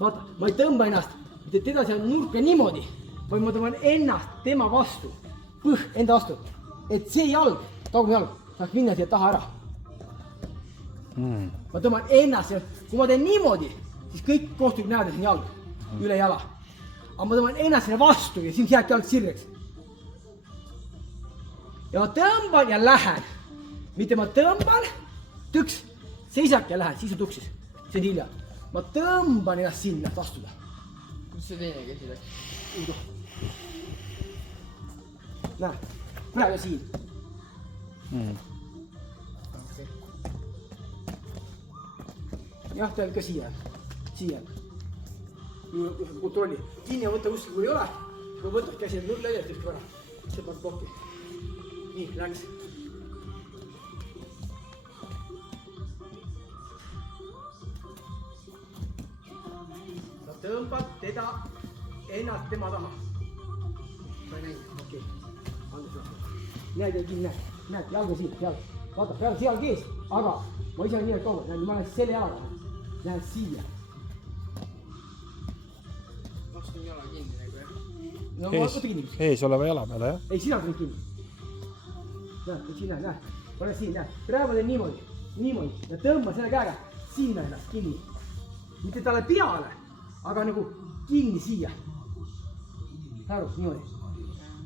vaata, ma ei tõmba ennast, mitte teda seal nurka niimoodi, vaid ma tõmban ennast tema vastu, enda vastu, et see jalg, tagumine jalg, saaks minna siia taha ära. Ma tõmban ennast, kui ma teen niimoodi, siis kõik kohturid näevad, et siin jalg, üle jala. Aga ma tõmban ennast sinna vastu ja siis jääbki jalg sirgeks. Ja ma tõmban ja lähen. Mitte ma tõmban, tüks, seisak ja lähen, siis on tuksis. See on hilja. Ma tõmban ennast sinna, et astuda. Kus see teine käsi läks? Näe, praegu siin. Jah, ta on ka siia. Siia. Kontrolli. Kinni ja võtta kuskil, kui ei ole. Kui võtad käsi lõidet, siis ära. See paned kokki. Nii, läks. Sa tõmbad teda ennast tema taha. Ma ei näinud, okei. Näed ja kinni, näed, jalg on siin, jalg. Vaata, peale see jalg ees, aga ma ise olen nii kaua, näed, ma lähen selle jalaga. Lähen siia. Lastun jala kinni nagu jah. No ma võtta kinni. Ees oleva jala peale, jah? Ei, sina tulid kinni. Näed, siin näed. Pane siin, näed. Praegu teen niimoodi. Ja tõmba selle käega sinna ennast kinni. Mitte talle peale, aga nagu kinni siia. Aru, niimoodi.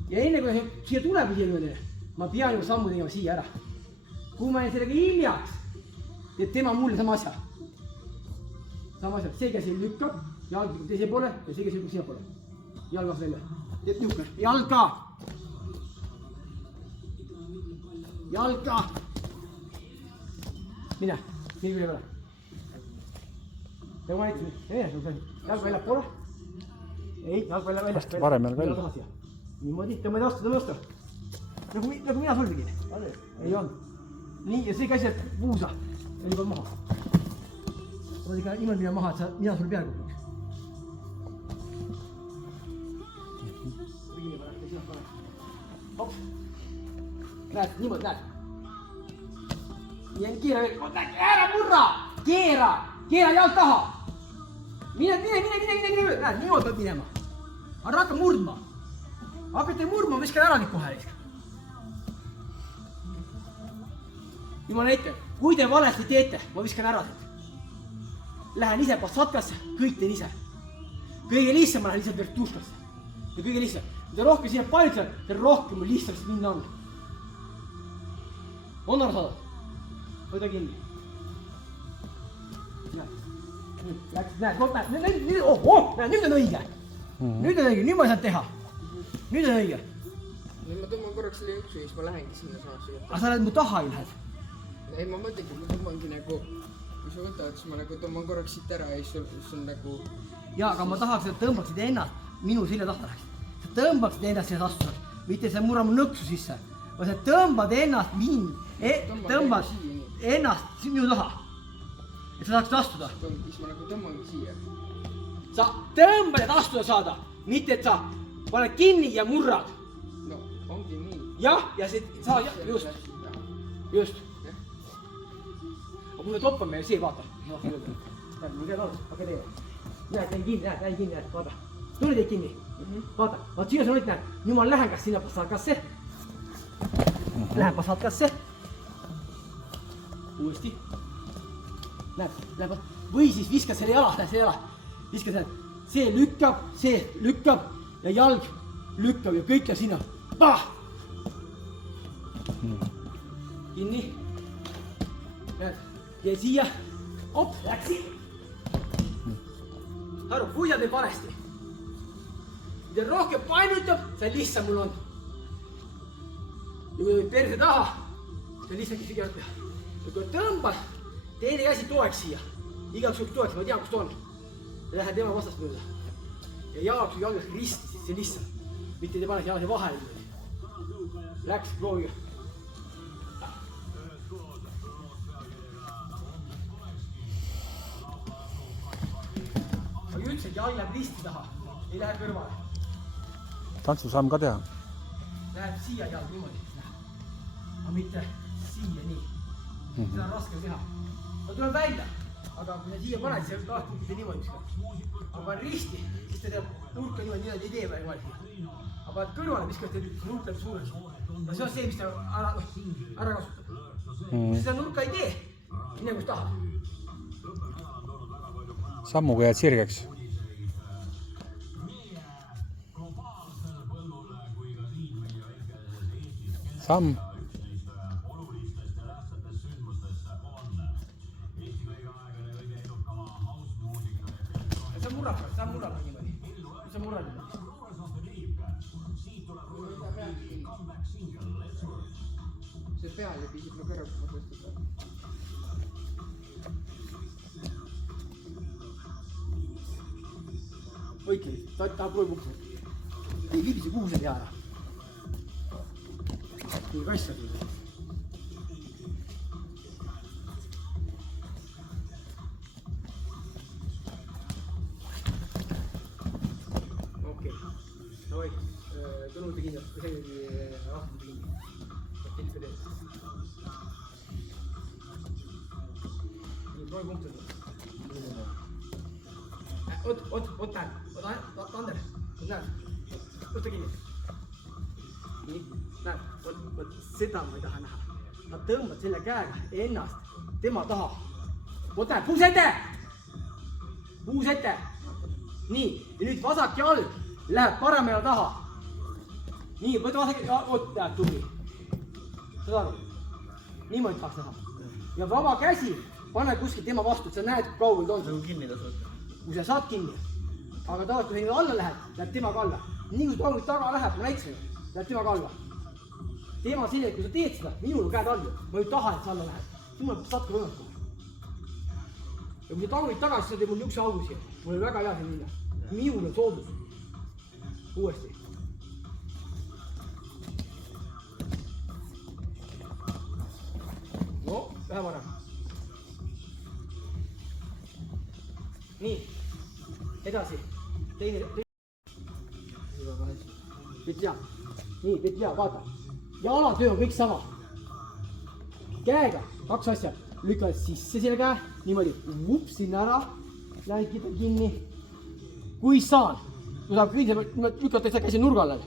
Ja enne kui siia tuleb niimoodi, ma pean ju sammu tegema siia ära. Kui ma jäin sellega hiljaks, teeb tema mulle sama asja. Sama asja, see käsi lükkab, jalg lükkab teise poole ja see käsi lükkab sinna poole. Jalg vas välja. Teeb niuke. Jalga! Jalga! Mine, nii küll ei ole. Nagu ma näitasin, jalg välja poole. Ei, jalg välja. Vastu varem jalg välja. Niimoodi, tõmmad vastu. Nagu mina sul tegin. Ei olnud. Nii, ja see käsi puusa. Ja nii peab maha. Oled ikka niimoodi minna maha, et mina sul peale kukuks. Hops. Näed, niimoodi, näed. Nii, keera veel. Ära murra! Keera jalg taha. Mine. Näed, niimoodi peab minema. Aga hakka murdma. Hakkate murdma, viskan ära nüüd kohe. Nüüd ma näitan, kui te valesti teete, ma viskan ära teid. Lähen ise passatkasse, kõik teen ise. Kõige lihtsam ma lähen lihtsalt vertuuskasse. Ja kõige lihtsam. Mida rohkem siia paljutsen, see rohkem mul lihtsalt minna on. On aru saada? Võta kinni. Näed, nüüd on õige. Nüüd ma ei saa teha. Nüüd on õige. Nüüd ma tõmban korraks selle üksu ja siis ma lähengi sinna samasse. Aga sa lähed mu taha ei lähed? Ei, ma mõtlengi, ma tõmbangi nagu, kui sa võtad, siis ma nagu tõmban korraks siit ära ja siis on nagu... Jaa, aga ma tahaks, et tõmbaksid ennast minu selja tahta läheks. Sa tõmbaksid ennast siia astuda, mitte sa murra mu nõksu sisse. Või sa tõmbad ennast tõmbad ennast minu taha, et sa saaksid astuda. Siis ma nagu tõmbangi siia. Sa tõmbad, et astuda saada, mitte et sa paned kinni ja murrad. No, ongi nii. Jah, ja see saa, just. Aga kui me toppame ja see, vaata. Näed, mul käed alles, hakka teema. Näed, näin kinni, vaata. Tuli teid kinni. Vaata, vaat siin on nüüd näed, nüüd ma lähen kas sinna passatkasse. Lähen passatkasse. Uuesti. Näed, läheb. Või siis viskad selle jala, näed, see jala. Viskad selle. See lükkab ja jalg lükkab ja kõik ja sinna. Pah! Kinni. Näed, tee siia. Op, läksi. Aru, kui sa teed valesti. Mida rohkem painutab, see lihtsam mul on. Ja kui teed perse taha, see lihtsamki siia teha. Ja kui tõmbad, teine käsi toeks siia. Igaks juhul toeks, ma tean, kus ta on. Ja lähen tema vastast mööda. Ja jalaks või jalgas risti, siis see lihtsam. Mitte te paneks jalase vahele. Läks, proovige. Aga ütlesin, et jalg läheb risti taha, ei lähe kõrvale. Tantsu saame ka teha. Läheb siia jalg niimoodi, aga mitte siia nii. seda on raske teha. Ta tuleb välja, aga kui sa siia paned, siis alati mitte niimoodi ükskord. Aga panen risti, siis ta teeb nurka niimoodi ei tee väga siia. Aga paned kõrvale, viskad, et nurk läheb suureks. Ja see on see, mis ta ära kasutab. Kui seda nurka ei tee, nii kus tahad. Sammuga jääd sirgeks. Samm. See on murraka niimoodi. See on murraka niimoodi. see peal ja pisib mu kõrva, kui ma tõstan. Võidki, ta tahab kohe kukse. Ei viibise kuhu see teha ära. Nii kass on. Okei. Davai. Tõnude kindlasti, kui see oli rahvade kinni. Tilka teed. Nii, proovi punkti. Oot näed. Ander, näed. Võtta kinni. Nii, näed. Võt seda ma ei taha näha. Nad tõmbad selle käega ennast tema taha. Võt näed, puus ette! Puus ette! Nii, ja nüüd vasak jalg läheb paremale taha. Nii, võta vasak jalg, oot, näed, tubli. Saad aru? Niimoodi tahaks näha. Ja vaba käsi pane kuskil tema vastu, et sa näed, kui kaugel ta on. Nagu kinni ta saad. Kui sa saad kinni. Aga tavaliselt, kui sa alla läheb, läheb temaga alla. Nii kui kaugel taga läheb, ma näitasin, läheb temaga alla. Teema selline, et kui sa teed seda, minul on käed all. Ma ei taha, et sa alla läheb. Siis mul satku võimalik. Ja kui sa tangud tagasi, sa teed mul niukse augu siia. Mul on väga hea siin minna. Minul on soodus. Uuesti. No, vähe varem. Nii, edasi. Teine. Petja. Nii, petja, vaata. Jalatöö on kõik sama. Käega, kaks asja. Lükkad sisse selle käe, niimoodi. Vups, sinna ära. Lähed kinni. Kui saan. Kui saab kõige, lükkad täitsa käsi nurgal.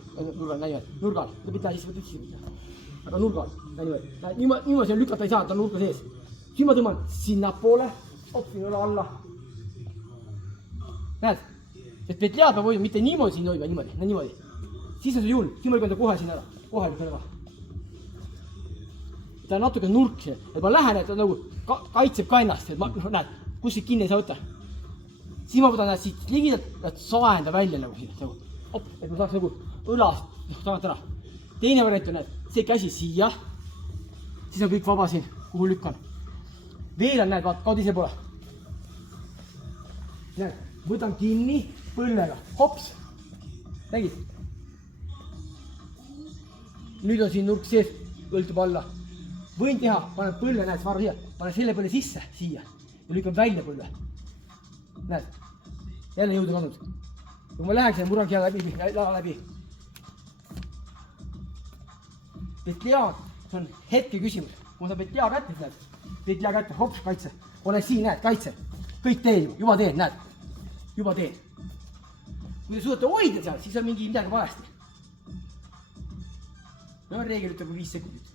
Nurgal. Ta pitää sisse, võtta sisse. Aga nurgal. Niimoodi lükata ei saa, ta on nurka sees. Siis ma tõmban sinna poole. Opsin üle alla. Näed, et petja peab hoidma, mitte niimoodi siin hoidma, niimoodi. Siis on see juhul, siis ma lükan ta kohe siin ära, kohe lükan ära. Ta on natuke nurk see, et ma lähen, et ta nagu kaitseb ka ennast, et ma, näed, kuskilt kinni ei saa võtta. Siis ma võtan siit ligidalt, et saenda välja nagu siin, et ma saaks nagu õlast tagant ära. Teine variant on, et see käsi siia, siis on kõik vaba siin, kuhu lükkan. Veel on, näed, vaat, kaud ise poole. Näed. Võtan kinni põlvega. Hops. Nägid? Nüüd on siin nurk sees, õltub alla. Võin teha, panen põlve, näed, varru siia. Panen selle põlve sisse, siia. Ja lükkan välja põlve. Näed? Jälle jõudu kadunud. Kui ma läheks, siis murrangi läbi. Petja, see on hetke küsimus. Kui ma saan petja kätte, näed. Petja kätte, hops, kaitse. Olen siin, näed, kaitse. Kõik teen, juba teen, näed. Juba teen. Kui te suudate hoida seal, siis on mingi midagi valesti. No reegel ütleb 5 sekundit.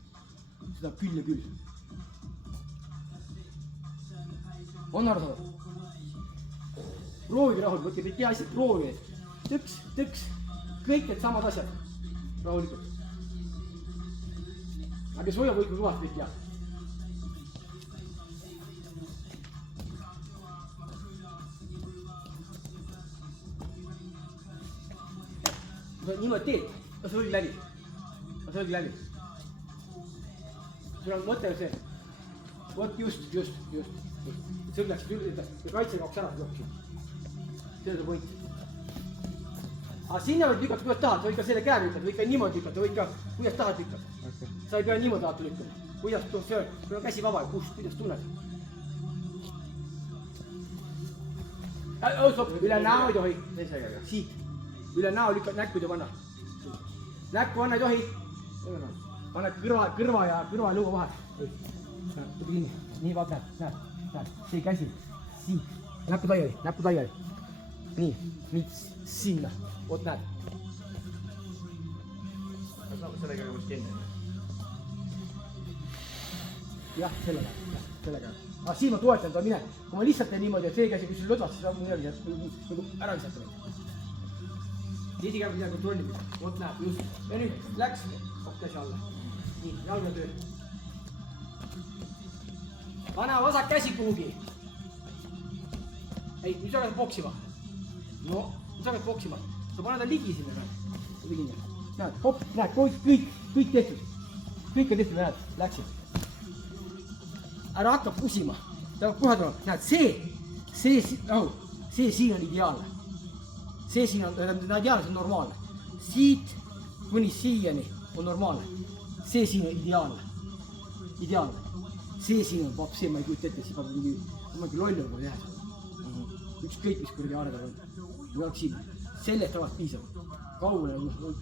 Seda küll ja küll. On aru saada? Proovige rahulikult, võtke petja asjad, proovige. Tõks. Kõik need samad asjad. Rahulikult. Aga kes hoiab võikma kõvasti petja? Kui sa niimoodi teed, see oli läbi. Sul on mõte see. Vot just. See läks küll, ja kaitse kaoks ära. See on see point. Aga sinna võid lükata, kuidas tahad. Sa võid ka selle käega lükata, võid ka niimoodi lükata, võid ka, kuidas tahad lükata. Sa ei pea niimoodi alati lükkama. Kuidas tunned see, kui on käsi vaba, kuidas tunned? Üle näo ei tohi. Siit. Üle näo lükkad, näkku ei tohi panna. Näkku panna ei tohi. Panna kõrva ja lõua vahel. nii vaata, näed, see käsi, siit, näpud laiali. Nii, nüüd sinna, oot näed. sellega vist kinni. Jah, sellega. Aga siin ma toetan ta mine. Kui ma lihtsalt teen niimoodi, et see käsi, kui sul lõdvas, siis on midagi nagu ära visata neid. Tiidi käib midagi kontrollib. Oot näeb, just. Ja nüüd läks, käsi alla. Nii, jalg on tööl. Pane vasak käsi kuhugi. Ei, nüüd sa hakkad poksima. No, nüüd sa hakkad poksima. Sa paned ta ligi sinna, näed. Näed, hop, näed, kõik tehtud. Kõik on tehtud, näed, läksid. Ära hakka pusima. Ta hakkab kohe tulema. Näed, see siin on ideaalne. See siin on ideaalne, see on normaalne. Siit kuni siiani on normaalne. See siin on ideaalne. See siin on, see ma ei kujuta ette, siis ma mingi lollu kui teha seda. Ükskõik, mis kuradi aredab on. Või oleks siin. Sellest avast piisab. Kaugele,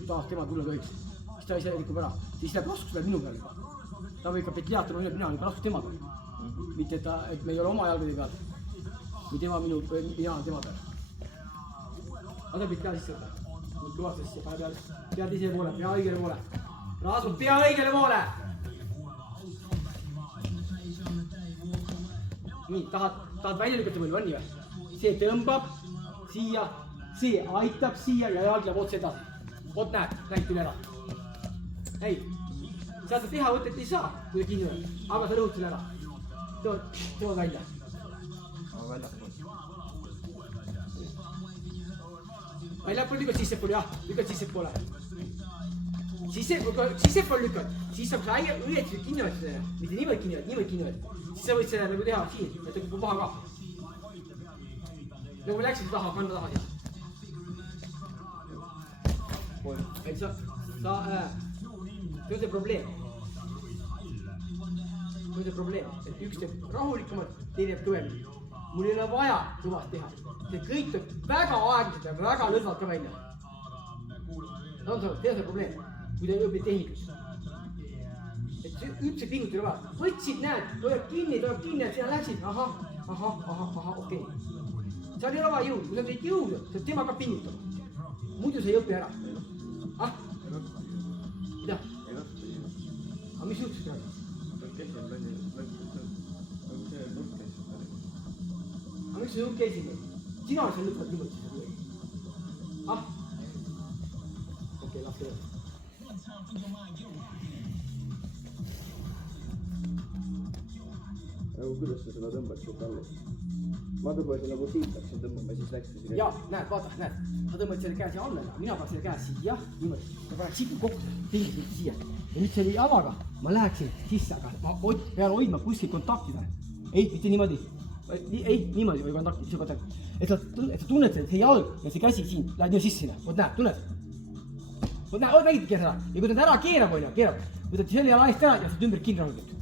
tahaks tema tulla tohiks. Siis ta ise rikub ära. Siis läheb raskus peal minu peal juba. Ta võib ka petliaatama, mina olen ka raskus tema peal. Mitte, et me ei ole oma jalgade peal. Või tema mina olen tema peal. Aga pidi pea sisse võtta. Kõvasti sisse, pea teisele poole, pea õigele poole. Raasud pea õigele poole! Nii, tahad välja lükata mõnda, on nii või? See tõmbab siia, see aitab siia ja jalg läheb otse edasi. Oot näed, näitab üle ära. Ei, sealt teha võtet ei saa, kui ta kinni on. Aga sa rõhud selle ära. Tõo välja. Väljapool lükad sissepool, jah, lükad sissepoole. Sissepool lükad, siis saab sa õieti kinni võtta selle. Mitte niimoodi kinni võtta. Siis sa võid selle nagu teha siin, et ta kukub maha ka. Nagu me läksime taha, kanna taha siia. Et see on see probleem. Et üks teeb rahulikumalt, teine teeb kõvemini. Mul ei ole vaja kõvast teha. See kõik tuleb väga aeglaselt ja väga lõdvalt ka välja. See on see probleem, kui te õpid tehnikus. Et üldse pingut ei ole vaja. Võtsid, näed, tuleb kinni, et sina läksid. Ahah, okei. Seal ei ole vaja jõuda, kui sa teed jõuda, saad tema ka pingutama. Muidu sa ei õpi ära. Ah? Mida? Aga mis juhtus praegu? Aga miks sa juht käisid? Sina oled seal lõpvad niimoodi. Ah? Okei, laske öelda. Aga kuidas sa seda tõmbad siit alla? Ma tõmbasin nagu siit läksin tõmbama, siis läksin siia. Jaa, näed, vaata, näed. Sa tõmbad selle käe siia alla, mina panen selle käe siia, niimoodi. Ma panen siit kokku, pingisid siia. Ja nüüd selle jalaga ma läheksin sisse, aga ma pean hoidma kuskil kontaktida. Ei, mitte niimoodi. Ei, niimoodi või kontakti. Et sa tunned see jalg ja see käsi siin, lähed nii sisse sinna. Oot näed, tunned? Oot näed, nägid keerad ära. Ja kui ta ära keerab, võtad selle jala eest ära ja saad ümber kinni rahulikult.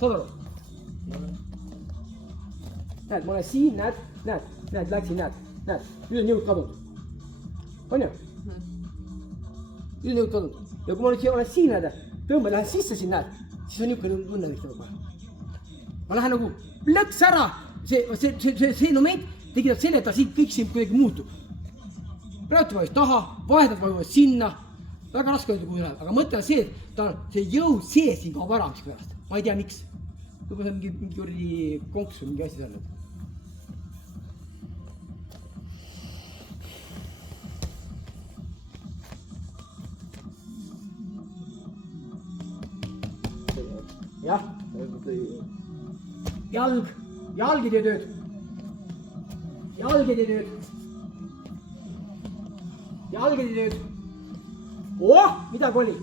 Saad aru? Näed, ma olen siin, näed, läksin, näed. Nüüd on jõud kadunud. On ju? Nüüd on jõud kadunud. Ja kui ma nüüd olen siin, näed, tõmba, lähen sisse siin, näed, siis on niisugune õnnelik nagu kohe. Ma lähen nagu plõks ära, see moment tekitab selle, et ta siin kõik siin kuidagi muutub. Praegu vajus taha, vahetad vajus sinna, väga raske öelda, kuhu läheb, aga mõte on see, et see jõud sees siin kaob ära miks pärast. Ma ei tea, miks. Võib-olla see on mingi kuradi konks või mingi asi seal. Jah. Jalg ei tee tööd. Oh, midagi oli.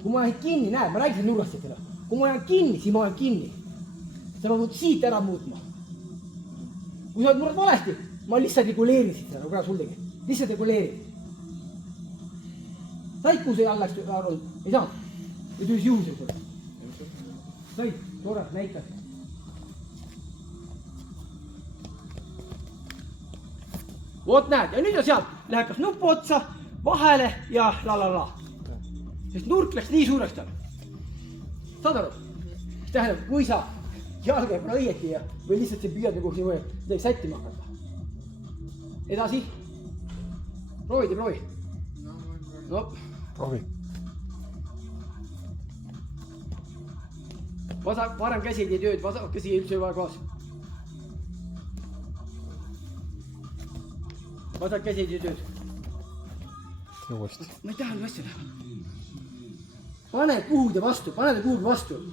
Kui ma olen kinni, näed, ma räägin nurgast teile. Kui ma olen kinni, siis ma olen kinni. Sa pead siit ära muutma. Kui sa oled murrad valesti, ma lihtsalt reguleerin siit ära, nagu ära sul tegi. Lihtsalt reguleerin. Said, kuhu see all läks aru? Ei saanud. Ja tüüs juhusel sulle. Said, tore, näitad. Vot näed, ja nüüd on sealt, läheb kas nupu otsa, vahele ja la. sest nurk läks nii suureks tal. Saad aru? Mis tähendab, kui sa jalga ei pane õieti ja või lihtsalt sa püüad nagu midagi sättima hakata. Edasi. Proovi. No. Proovi. Parem käsi ei tee tööd, vasak käsi üldse ei vaja kaas. Vasak käsi ei tee tööd. Uuesti. Ma ei taha nüüd asja teha. Pane kuhugi vastu, aga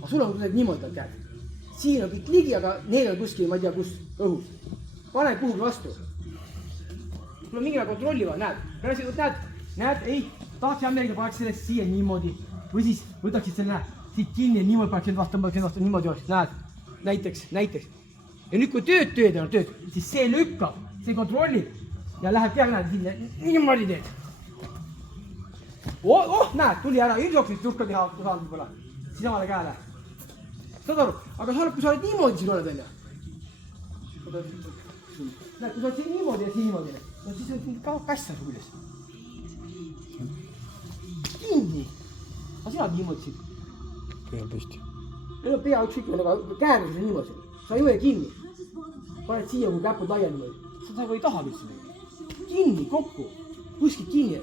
sul on kuidagi niimoodi käed. Siin on kõik ligi, aga neil on kuskil, ma ei tea, kus õhus. Pane kuhugi vastu. Sul on mingi kontrolli vaja, näed, ei, tahaks hea meelega paneks sellest siia niimoodi. Või siis võtaksid selle, siit kinni ja niimoodi paneks vastu, niimoodi oleks, näed, näiteks. Ja nüüd kui tööd, siis see lükkab, see kontrollib ja läheb peale, näed, niimoodi teed. Näed, tuli ära, üldjooksid tuhka teha saanud võib-olla, siis samale käele. Saad aru, aga kui sa oled niimoodi siin oled, näed, kui sa oled siin niimoodi ja siin niimoodi, no siis on ka kass on küljes. Kinni. Aga sina oled niimoodi siin. Pea püsti. Ei ole pea ükskõik, aga käärus on niimoodi. Sa ei või kinni. Paned siia, kui käpud laia niimoodi. Sa ei taha lihtsalt. Kinni, kokku. Kuskil kinni.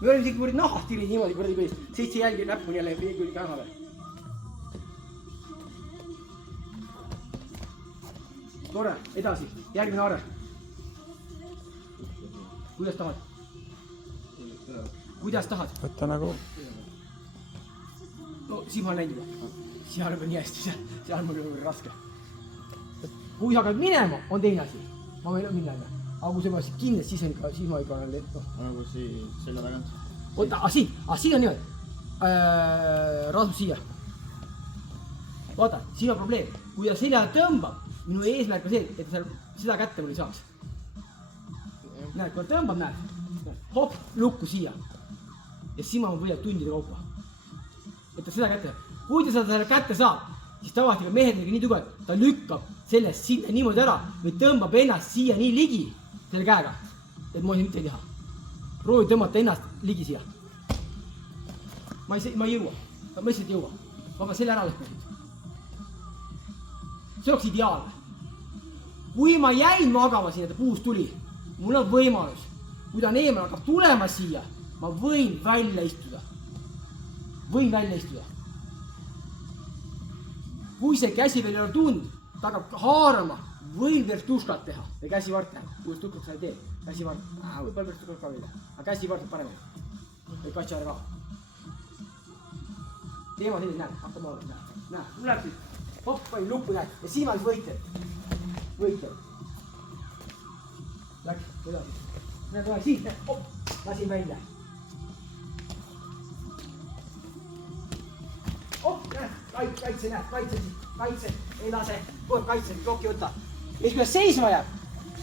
Me oleme isegi kuradi nahast tirid niimoodi kuradi põist. 7 jälgi näpuni jälle kuradi kanale. Tore, edasi. Järgmine aare. Kuidas tahad? Kuidas tahad? Võtta nagu... No, siin ma olen näinud juba. Seal on nii hästi, seal on mul raske. Kui sa hakkad minema, on teine asi. Ma võin minna enne. Aga kui sa paned kinni, siis ma ikka olen lehto. Nagu selja tagant. Oota, siin on niimoodi. Rasmus siia. Vaata, siin on probleem. Kui ta selja tõmbab, minu eesmärk on see, et ta seda kätte mul ei saaks. Näed, kui ta tõmbab, näed. Hopp, lukku siia. Ja siis ma võidab tundide kaupa. Et ta seda kätte. Kui ta seda kätte saab, siis tavaliselt ka mehed nii tugev, ta lükkab sellest sinna niimoodi ära või tõmbab ennast siia nii ligi selle käega, et ma ei mitte ei teha. Proovi tõmmata ennast ligi siia. Ma ei jõua. Ma lihtsalt ei jõua. Ma pean selle ära lõhkasid. See oleks ideaalne. Kui ma jäin magama siin, et puus tuli, mul on võimalus. Kui ta on eemal hakkab tulema siia, ma võin välja istuda. Kui see käsi veel ei ole tund, ta hakkab haarama, võin verstuškat teha või käsivart teha. Kui verstuškat sa ei tee, käsivart. Võib-olla verstuškat ka veel. Aga käsivart on parem. Või katšaare ka. Teema selline, näed, hakkab olla. Näed, mul läheb siit. Hopp, panin lukku, näed. Ja siin on võitjad. Läks, edasi. Näed, olen siit, näed, hopp, lasin välja. Hopp, näed, kaitse, ei lase, tuleb kaitse, kokki võtta. Ja siis kuidas seisma jääb,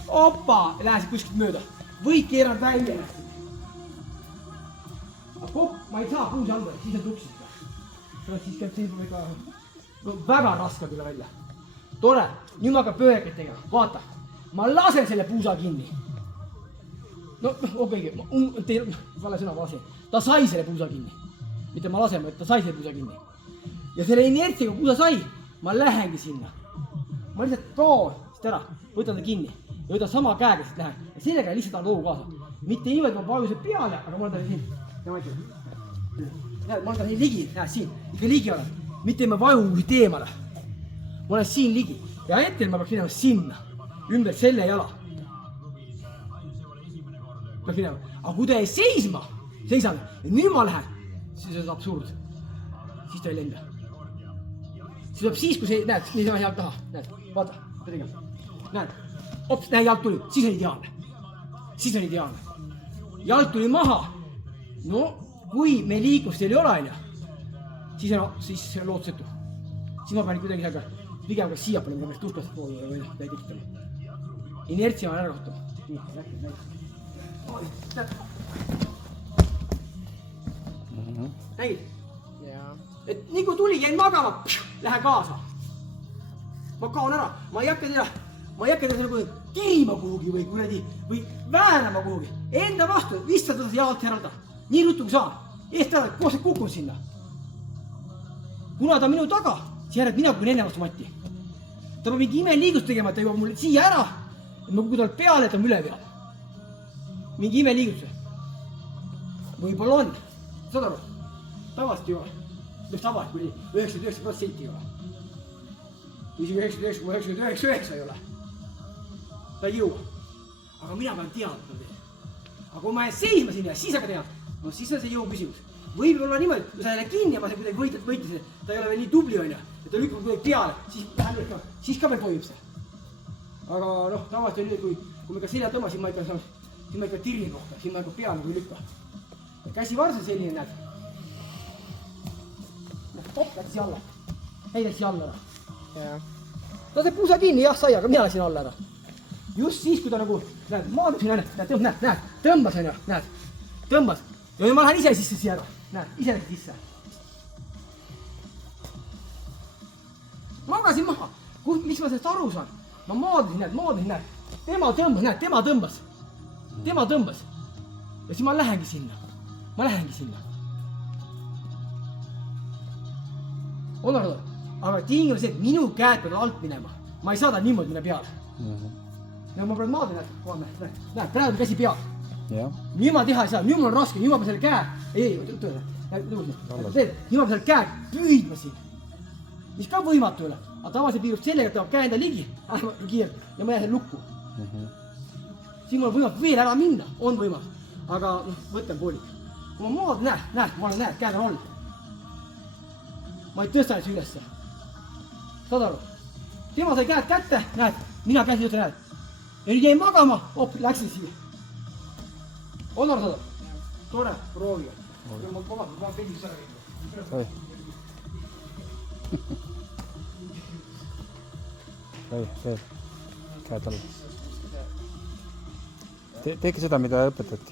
opa, lähesid kuskilt mööda. Võid keerad välja. Aga kokk, ma ei saa puusi anda, siis on tuksid. Siis käib see juba väga raske tulla välja. Tore, nüüd ma hakkab pöörekit tegema, vaata. Ma lasen selle puusa kinni. No, okei, vale sõna ma lasen. Ta sai selle puusa kinni. Mitte ma lasen, et ta sai selle puusa kinni. Ja selle inertsiga, kui ta sai, ma lähengi sinna. Ma lihtsalt toon siit ära, võtan ta kinni ja võtan sama käega siit lähen. Ja sellega lihtsalt on loogu kaasa. Mitte niimoodi, ma vajusin peale, aga ma olen ta siin. Näed, ma olen ta nii ligi, näed siin, ikka ligi olen. Mitte ma vaju teemale. Ma olen siin ligi ja hetkel ma peaks minema sinna, ümber selle jala. Peaks minema. Aga kui ta ei seisma, seisan ja nüüd ma lähen, siis on absurd. Siis ta ei lenda. Siis tuleb siis, kui see, näed, nii sama jalg taha, näed, vaata, näed, hops, näed, jalg tuli, siis on ideaalne. Jalg tuli maha, no kui me liiklust ei ole, siis on lootusetu. Siis ma panin kuidagi seal ka, pigem ka siia panin, ma peaks tuskast poole või ei tekitama. Inertsia on ära kasutama. Nii, nägid? Et nii kui tuli, jäin magama, lähen kaasa. Ma kaon ära, ma ei hakka teile nagu tirima kuhugi või väänama kuhugi. Enda vastu, lihtsalt võtad jalalt eralda. Nii ruttu kui saan. eest ära, koos kukun sinna. Kuna ta minu taga, siis järelikult mina kukun enne vastu Matti. Ta peab mingi imeliigust tegema, et ta jõuab mulle siia ära, et ma kukun tal peale, et ta on üle peal. Mingi imeliigus. Võib-olla on. Saad aru? Tavaliselt ei ole. Tavaliselt kuni 99% ei ole. Isegi 99,99 ei ole. Ta ei jõua. Aga mina pean teadma veel. Aga kui ma jään seisma sinna, siis aga tean. No siis on see jõu küsimus. Võib olla niimoodi, kui sa jääd kinni ja ma kuidagi võitlesin, ta ei ole veel nii tubli on ja ta lükkab kuidagi peale, siis ka veel toimub see. Aga noh, tavaliselt on nii, kui me ka selja tõmba, siis ma ikka tirni kohta, siis ma ikka peale kui lükka. Käsivars on selline, näed. Läks siia alla. Ei läks siia alla ära. Ta sai puusa kinni, jah, sai, aga mina läksin alla ära. Just siis, kui ta nagu, näed, maaduksin, näed, tõmbas on ju, näed, tõmbas. Ja ma lähen ise sisse siia ära, näed, ise läksin sisse. Magasin maha, mis ma sellest aru saan? Ma maadasin, näed, tema tõmbas. Ja siis ma lähengi sinna. On aru, aga tingimus see, et minu käed peavad alt minema. Ma ei saa ta niimoodi minna peale. Ja ma praegu maadin, näed, praegu käsi peal. Nii ma teha ei saa, nüüd mul on raske, nüüd ma pean selle käe, nüüd ma pean selle käe püüdma siin. Mis ka võimatu üle, aga tavaliselt piirub sellega, et tahab käe enda ligi, kiirelt ja ma jään selle lukku. Siin mul on võimalik veel ära minna, on võimalik, aga võtan poolik. Kui ma maad, näed, ma olen käed on all. Ma ei tõsta see ülesse. Saad aru? Tema sai käed kätte, näed, mina käsi üldse näed. Ja nüüd jäi magama, läksin siia. On aru saada? Tore, prooviga. Ma pean peldis ära käima. Veel. Käed alla. Teegi seda, mida õpetati.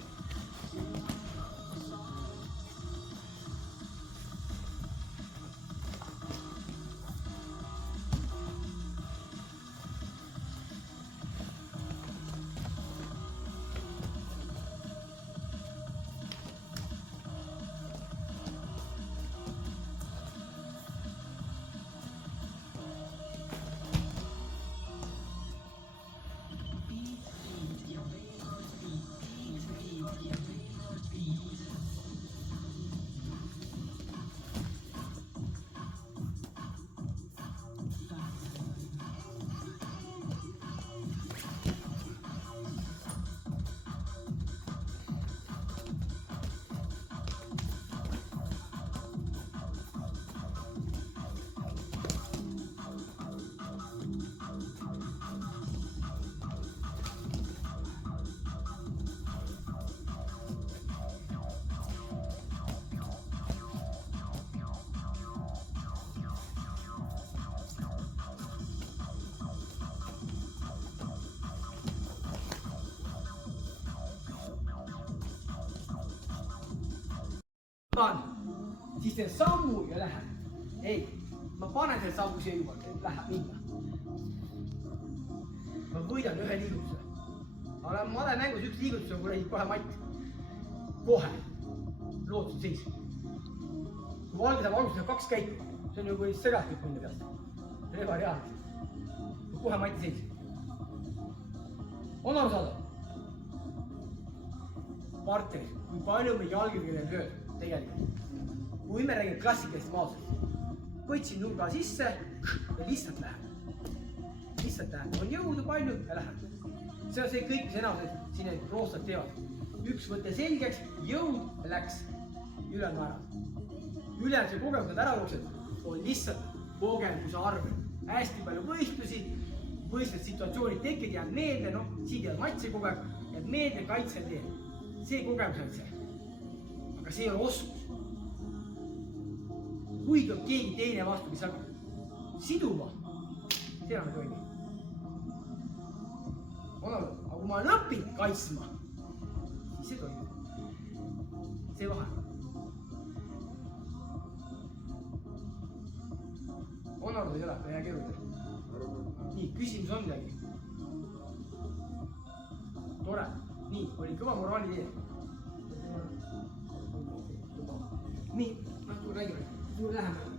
Siis teen sammu ja lähen. Ei, ma panen selle sammu siia juba, et läheb minna. Ma võidan ühe liigutuse. Aga ma olen mängus üks liigutus on kuradi kohe matt. Kohe. Lootus seis. Kui valge saab alguses 2 käiku, see on ju kui sõgalt minna pealt. See on ebareaalne. Kohe matti seis. On aru saada? Partneris, kui palju me jalgirgele lööd tegelikult. Kui me räägime klassikalist maadusest, võtsin nurga sisse ja lihtsalt läheb. On jõudu palju ja läheb. See on see kõik, mis enamused siin roostad teevad. Üks võtte selgeks, jõud ja läks. Ülejäänud ära. Ülejäänud see kogemus, nad ära jooksed, on lihtsalt kogemuse arvel. Hästi palju võistlusi, situatsioonid tekked, jääb meelde, siit jääb matsi kogu aeg, jääb meelde kaitsel teel. See kogemus on see. Aga see ei ole oskus. Kui tuleb keegi teine vastu, mis hakkab siduma, see enam ei toimi. Aga kui ma olen õppinud kaitsma, siis see toimub. See vahe. On aru, ei ole, hea keeruline. Nii, küsimus on midagi. Tore. Nii, oli kõva moraali tee. nii, noh räägime, läheme